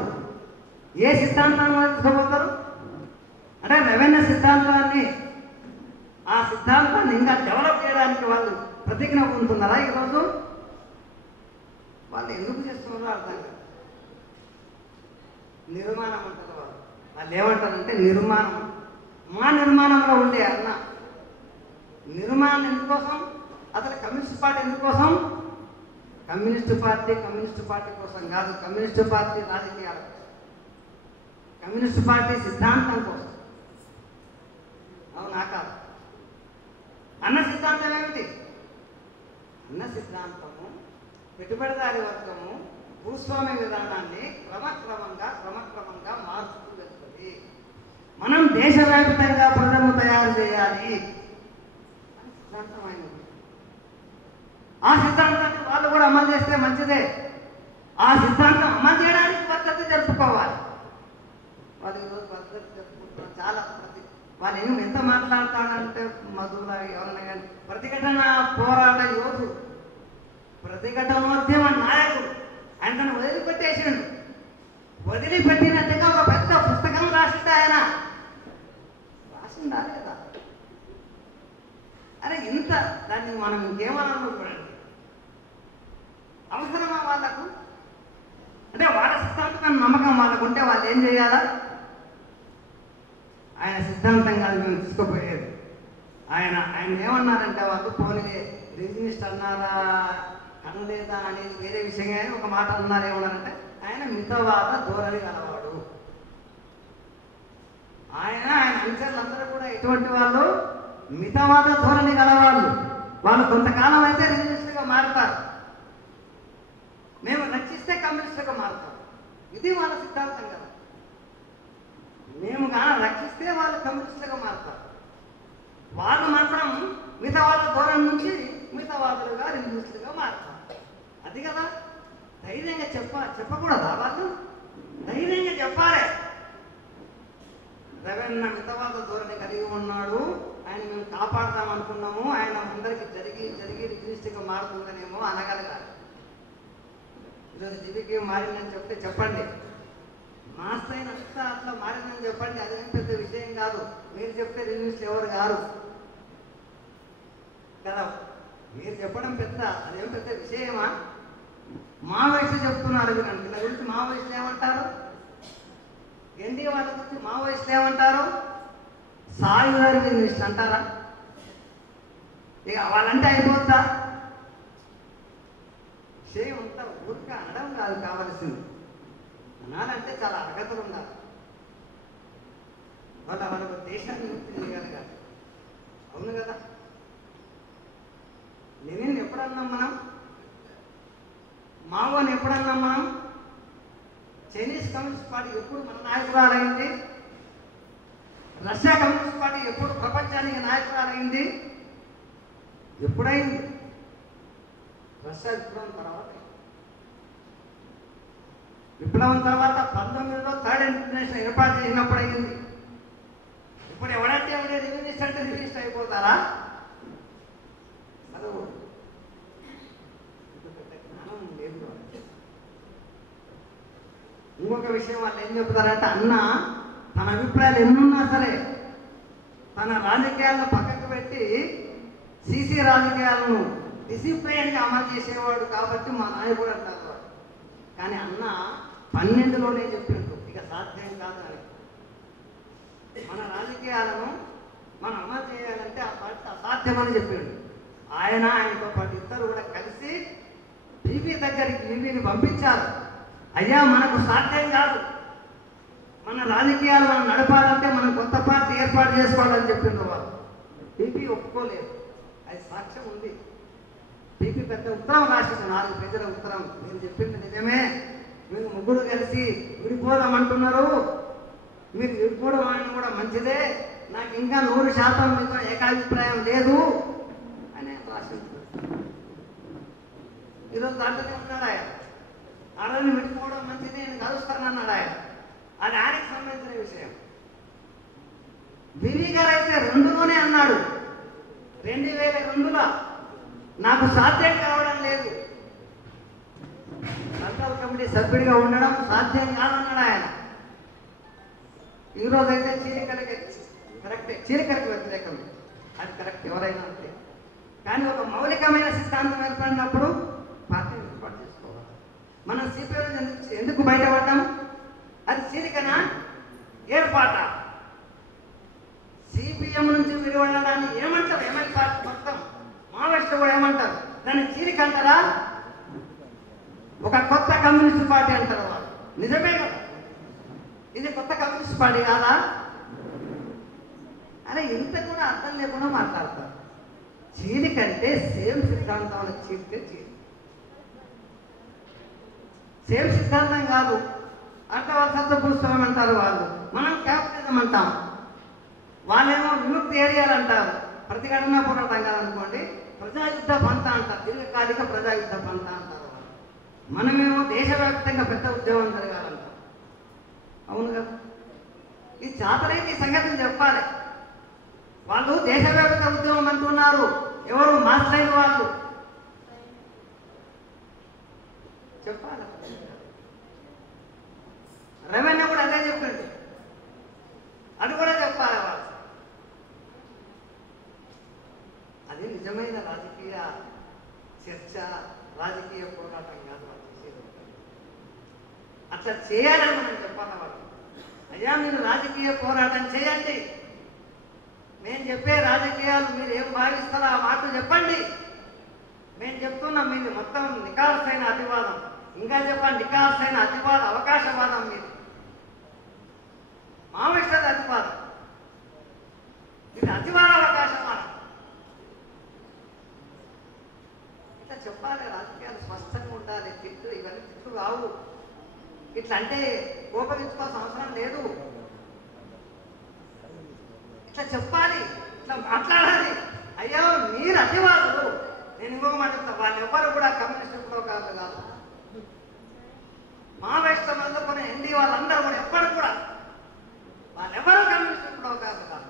ఏ సిద్ధాంతాన్ని తీసుకుపోతారు అంటే రవెన్న సిద్ధాంతాన్ని, ఆ సిద్ధాంతాన్ని ఇంకా డెవలప్ చేయడానికి వాళ్ళు ప్రతిజ్ఞ పొందుతున్నారా? ఈరోజు వాళ్ళు ఎందుకు చేస్తున్నారో అర్థం కాదు. నిర్మాణం అంటారు వాళ్ళు ఏమంటారంటే నిర్మాణం. మా నిర్మాణంలో ఉండే అన్న నిర్మాణం ఎందుకోసం? అసలు కమ్యూనిస్ట్ పార్టీ ఎందుకోసం? కమ్యూనిస్ట్ పార్టీ కోసం కాదు. కమ్యూనిస్ట్ పార్టీ రాజకీయాల కోసం, కమ్యూనిస్ట్ పార్టీ సిద్ధాంతం కోసం. అవునా కాదు? అన్న సిద్ధాంతం ఏమిటి? అన్న సిద్ధాంతము పెట్టుబడిదారి వర్గము భూస్వామ్య విధానాన్ని క్రమక్రమంగా మార్చుతూ వెళ్తుంది. మనం దేశవ్యాప్తంగా ప్రజలను ఆ సిద్ధాంతాన్ని వాళ్ళు కూడా అమలు చేస్తే మంచిదే. ఆ సిద్ధాంతం అమలు చేయడానికి పద్ధతి జరుపుకోవాలి. వాళ్ళు ఈరోజు పద్ధతి జరుపుకుంటున్నారు చాలా వాళ్ళు ఎంత మాట్లాడతాడంటే మధుర ఎవరన్నా కానీ ప్రతిఘటన పోరాట యోధుడు, ప్రతిఘటనోద్యమ నాయకుడు. ఆయన తను వదిలిపెట్టేసిండు. వదిలిపెట్టినట్టుగా ఒక పెద్ద పుస్తకం రాసిండు. ఆయన రాసిండా లేదా? అరే ఇంత దాన్ని మనం ఇంకేమన్నా చూడండి. అవసరమా వాళ్ళకు? అంటే వాళ్ళ సిద్ధాంతం నమ్మకం వాళ్ళకు ఉంటే వాళ్ళు ఏం చేయాలా? ఆయన సిద్ధాంతం కాదు మేము తీసుకుపోయేది. ఆయన ఏమన్నారంటే వాళ్ళు పోనీ రిజనిస్ట్ అన్నారా అనలేదా అనేది వేరే విషయం. కానీ ఒక మాట అన్నారు, ఏమన్నారంటే ఆయన మితవాద ధోరణి గలవాడు. ఆయన అనుచరులందరూ కూడా ఎటువంటి వాళ్ళు? మితవాద ధోరణి గలవాళ్ళు. వాళ్ళు కొంతకాలం అయితే రిజనిస్టుగా మారుతారు, మేము రక్షిస్తే కమ్యూనిస్టుగా మారుతారు. ఇది వాళ్ళ సిద్ధాంతం కదా. మేము కానీ రక్షిస్తే వాళ్ళు కమ్యూనిస్టుగా మారుతారు. వాళ్ళు మాత్రం మితవాద ధోరణి నుంచి మితవాదులుగా రిజనిస్టులుగా మారుతారు. అది కదా ధైర్యంగా చెప్పకూడదా? వాళ్ళు ధైర్యంగా చెప్పాలి. రవీణ మితవాద ధోరణి కలిగి ఉన్నాడు, ఆయన మేము కాపాడదామనుకున్నాము, ఆయన అందరికి జరిగి రిజనిస్టుగా మారుతుందనేమో అనగలగాలి. ఈరోజు జీవికి మారిందని చెప్తే చెప్పండి, మాస్తైన అట్లా మారిందని చెప్పండి. అదేం పెద్ద విషయం కాదు. మీరు చెప్తే రిజనిస్టులు ఎవరు కాదు కదా. మీరు చెప్పడం అదేం పెద్ద విషయమా? మావోయిస్టులు చెప్తున్నారు వినండి. వీళ్ళ గురించి మావోయిస్టులు ఏమంటారు? ఎన్డీ వాళ్ళ గురించి మావోయిస్టులు ఏమంటారు? సాయుధ రిజనిస్ట్ అంటారా? ఇక వాళ్ళంటే అయిపోద్దా? విషయం అంతా ఊరిక అనడం కాదు కావలసింది. అనాలంటే చాలా అర్హతలు ఉండాలి. వాళ్ళకు దేశాన్ని ముక్తి చేయగలగాలి. అవును కదా. లెనిన్ ఎప్పుడన్నాం మనం? మావోని ఎప్పుడన్నాం మనం? చైనీస్ కమ్యూనిస్ట్ పార్టీ ఎప్పుడు మన నాయకురాలైంది? రష్యా కమ్యూనిస్ట్ పార్టీ ఎప్పుడు ప్రపంచానికి నాయకురాలైంది? ఎప్పుడైంది? రష్యా విప్లవం తర్వాత. విప్లవం తర్వాత 19లో థర్డ్ ఇంటర్నేషనల్ ఏర్పాటు చేసినప్పుడు అయింది. ఇప్పుడు ఎవడంటే రిజనిస్ట్ అంటే రిజనిస్ట్ అయిపోతారా? చదువు జ్ఞానం లేదు. ఇంకొక విషయం వాళ్ళు ఏం చెప్తారంటే, అన్న తన అభిప్రాయాలు ఎన్నున్నా సరే తన రాజకీయాలను పక్కకు పెట్టి సీసీ రాజకీయాలను డిసిప్లైన్గా అమలు చేసేవాడు కాబట్టి మా నాయకుడు అంటారు వాడు. కానీ అన్న 12లోనే చెప్పిండు ఇక సాధ్యం కాదు అని. మన రాజకీయాలను మనం అమలు చేయాలంటే ఆ పార్టీ అసాధ్యమని చెప్పిండు. ఆయనతో పాటు ఇద్దరు కూడా కలిసి బీబీ దగ్గరికి బీబీని పంపించారు. అయ్యా మనకు సాధ్యం కాదు, మన రాజకీయాలు మనం నడపాలంటే మనం కొత్త పార్టీ ఏర్పాటు చేసుకోవాలని చెప్పిండ్రు వాళ్ళు. బీపీ ఒప్పుకోలేదు. అది సాక్ష్యం ఉంది. బీపీ పెద్ద ఉత్తరం రాసింది, 4 పేజీల ఉత్తరం. మీరు చెప్పింది నిజమే, మీరు ముగ్గురు కలిసి విడిపోదామంటున్నారు, మీరు విడిపోవడం అని కూడా మంచిదే, నాకు ఇంకా 100% మీతో ఏకాభిప్రాయం లేదు అని రాసింది. ఈరోజు దాంట్లోనే ఉన్నాడు ఆయన. ఆ రోజు విడిపోవడం మంచిది, నేను కలుస్తానన్నాడు ఆయన. అది ఆయనకి సంబంధించిన విషయం. బీవీ గారు అయితే 2లోనే అన్నాడు. 2002లో నాకు సాధ్యం కావడం లేదు, సెంట్రల్ కమిటీ సభ్యుడిగా ఉండడం సాధ్యం కాదన్నాడు ఆయన. ఈరోజు అయితే చీలికలకి కరెక్టే, చీలికలకి వ్యతిరేకం, అది కరెక్ట్ ఎవరైనా అంతే. కానీ ఒక మౌలికమైన సిద్ధాంతం ఏర్పడినప్పుడు పార్టీని ఏర్పాటు చేసుకోవాలి. మనం సిపిఐ ఎందుకు బయటపడ్డాం? అది చీలికనా ఏర్పాట? సిపిఎం నుంచి విడిపడడాన్ని ఏమంటారు? ఎంఎల్ పార్టీ మొత్తం మావోయిస్టులు కూడా ఏమంటారు? దాన్ని చీలిక అంటారా? ఒక కొత్త కమ్యూనిస్ట్ పార్టీ అంటారు వాళ్ళు. నిజమే కదా, ఇది కొత్త కమ్యూనిస్ట్ పార్టీ కాదా? అలా ఇంత కూడా అర్థం లేకుండా మాట్లాడతారు. చీలికంటే సేమ్ సిద్ధాంతాలు చీలితే చీలి, సేమ్ సిద్ధాంతం కాదు. అర్థవసత్వ పుస్తకం అంటారు వాళ్ళు, మనం క్యాపిటలిజం అంటాం. వాళ్ళేమో విముక్తి ఏరియాలు అంటారు. ప్రతిఘటన పోరాటం కాదనుకోండి, ప్రజాయుద్ధ పంత అంటారు, దీర్ఘకాలిక ప్రజాయుద్ధ పంత అంటారు. మనమేమో దేశవ్యాప్తంగా పెద్ద ఉద్యమం జరగాలంటాం. అవును కదా? ఇది చాతరైతే ఈ సంగతిని చెప్పాలి. వాళ్ళు దేశవ్యాప్త ఉద్యమం అంటున్నారు. ఎవరు మాస్టరైన వాళ్ళు చెప్పాలి. రెవెన్యూ కూడా అదే చెప్పండి, అది కూడా చెప్పాలి వాళ్ళు. అది నిజమైన రాజకీయ చర్చ, రాజకీయ పోరాటం కాదు. వాళ్ళు చేసేది అట్లా చేయాలని మనం చెప్పాలి వాళ్ళు. అయ్యా మీరు రాజకీయ పోరాటం చేయండి, మేము చెప్పే రాజకీయాలు మీరు ఏం భావిస్తారో ఆ మాట చెప్పండి. మేము చెప్తున్నాం మీది మొత్తం నికాసైన అతివాదం, ఇంకా చెప్పండి నికాసైన అతివాద అవకాశవాదం మీది, మావోయిస్టుల అతివాదం, ఇది అతివాద అవకాశవాదం. ఇట్లా చెప్పాలి. రాజకీయాలు స్పష్టంగా ఉండాలి. తిట్లు ఇవన్నీ తిట్లు కావు. ఇట్లా అంటే కోపగించుకోవాల్సిన అవసరం లేదు. ఇట్లా చెప్పాలి, ఇట్లా మాట్లాడాలి. అయ్యో మీరు అతివాదులు. నేను ఇంకొక మాట చెప్తా, వాళ్ళు ఎవరు కూడా కమ్యూనిస్టులో కాదు కాదు మావోయిస్టు మొదలుకొని ఎన్డీ వాళ్ళందరూ కూడా ఎవ్వరు కూడా వాళ్ళెవరూ కమ్యూనిస్టులో కాదు కాదు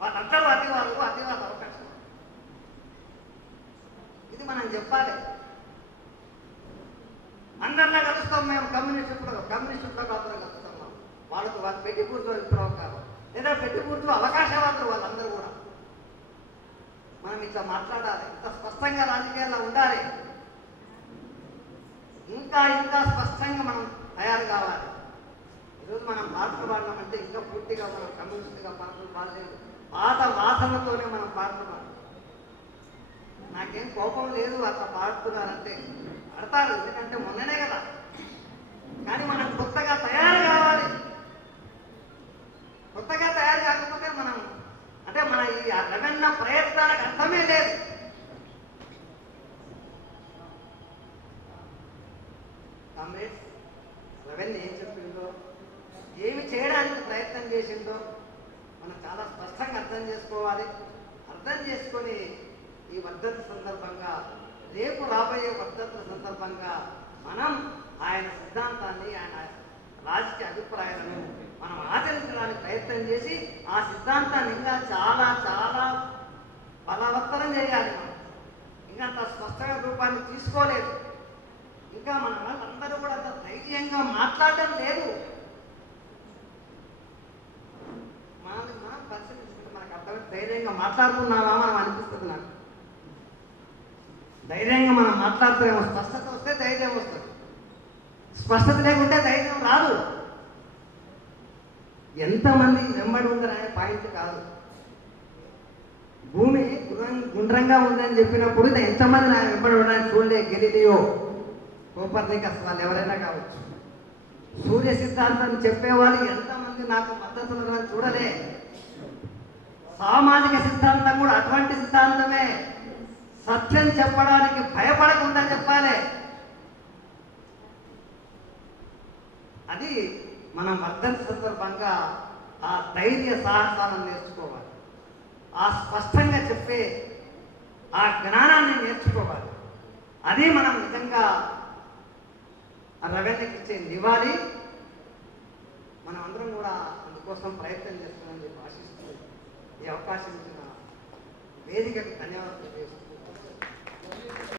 వాళ్ళందరూ అతివాదులు, అతివాద అవకాశం. ఇది మనం చెప్పాలి. అందరిలో కలుస్తాం మేము కమ్యూనిస్టులో కాదు కలుస్తున్నాం. వాళ్ళకు వాళ్ళు పెట్టి కూర్చో ఇప్పుడు కాదు, లేదా పెట్టి కూర్చో అవకాశవాదులు వాళ్ళందరూ కూడా. మనం ఇట్లా మాట్లాడాలి, ఇంత స్పష్టంగా రాజకీయాల్లో ఉండాలి. ఇంకా ఇంకా స్పష్టంగా మనం తయారు కావాలి. ఈరోజు మనం పాటలు పాడినామంటే ఇంకా పూర్తిగా మనం కమ్యూనిస్టుగా పాటలు పాడలేదు. పాత వాసనతోనే మనం పాటలు పాడాలి. నాకేం కోపం లేదు అట్లా పాడుతున్నారంటే, పడతారు, ఎందుకంటే మొన్ననే కదా. కానీ మనం కొత్తగా తయారు కావాలి. కొత్తగా తయారు కాకపోతే మనం అంటే మన ఈ రవెన్న ప్రయత్నాలకు అర్థమే లేదు. కామ్రేడ్స్, రవెన్న ఏం చెప్పిందో, ఏమి చేయడానికి ప్రయత్నం చేసిందో మనం చాలా స్పష్టంగా అర్థం చేసుకోవాలి. అర్థం చేసుకొని ఈ వర్ధంతి సందర్భంగా, రేపు రాబోయే వర్ధంతుల సందర్భంగా మనం ఆయన సిద్ధాంతాన్ని, ఆయన రాజకీయ అభిప్రాయాలను మనం ఆచరించడానికి ప్రయత్నం చేసి ఆ సిద్ధాంతాన్ని ఇంకా చాలా చాలా బలవత్తరం చేయాలి. మనం ఇంకా అంత స్పష్టమైన రూపాన్ని తీసుకోలేదు. ఇంకా మన వాళ్ళందరూ కూడా అంత ధైర్యంగా మాట్లాడటం లేదు. మనం పరిశీలించుకుంటే మనకు అర్థమైతే ధైర్యంగా మాట్లాడుతున్నామా మనం అనిపిస్తుంది. నాకు ధైర్యంగా మనం మాట్లాడుతున్నామో, స్పష్టత వస్తే ధైర్యం వస్తుంది, స్పష్టత లేకుంటే ధైర్యం రాదు. ఎంతమంది వెంబడి ఉందనే పాయింట్ కాదు. భూమి గుండ్రంగా ఉందని చెప్పినప్పుడు ఎంతమంది నా వెంబడి ఉండడానికి చూడలే. గెలీలియో, కోపర్నికస్, వాళ్ళు ఎవరైనా కావచ్చు. సూర్య సిద్ధాంతాన్ని చెప్పేవాళ్ళు ఎంతమంది నాకు మద్దతు చూడలే. సామాజిక సిద్ధాంతం కూడా అటువంటి సిద్ధాంతమే. సత్యం చెప్పడానికి భయపడకుండా చెప్పాలి. అది మనం వర్ధంతి సందర్భంగా ఆ ధైర్య సాహసాలను నేర్చుకోవాలి. ఆ స్పష్టంగా చెప్పే ఆ జ్ఞానాన్ని నేర్చుకోవాలి. అది మనం నిజంగా రవెన్నకి ఇచ్చే నివాళి. మనం అందరం కూడా అందుకోసం ప్రయత్నం చేస్తున్నామని చెప్పి ఆశిస్తూ ఈ అవకాశం ఇచ్చిన వేదికకు ధన్యవాదాలు తెలియజేస్తున్నాను.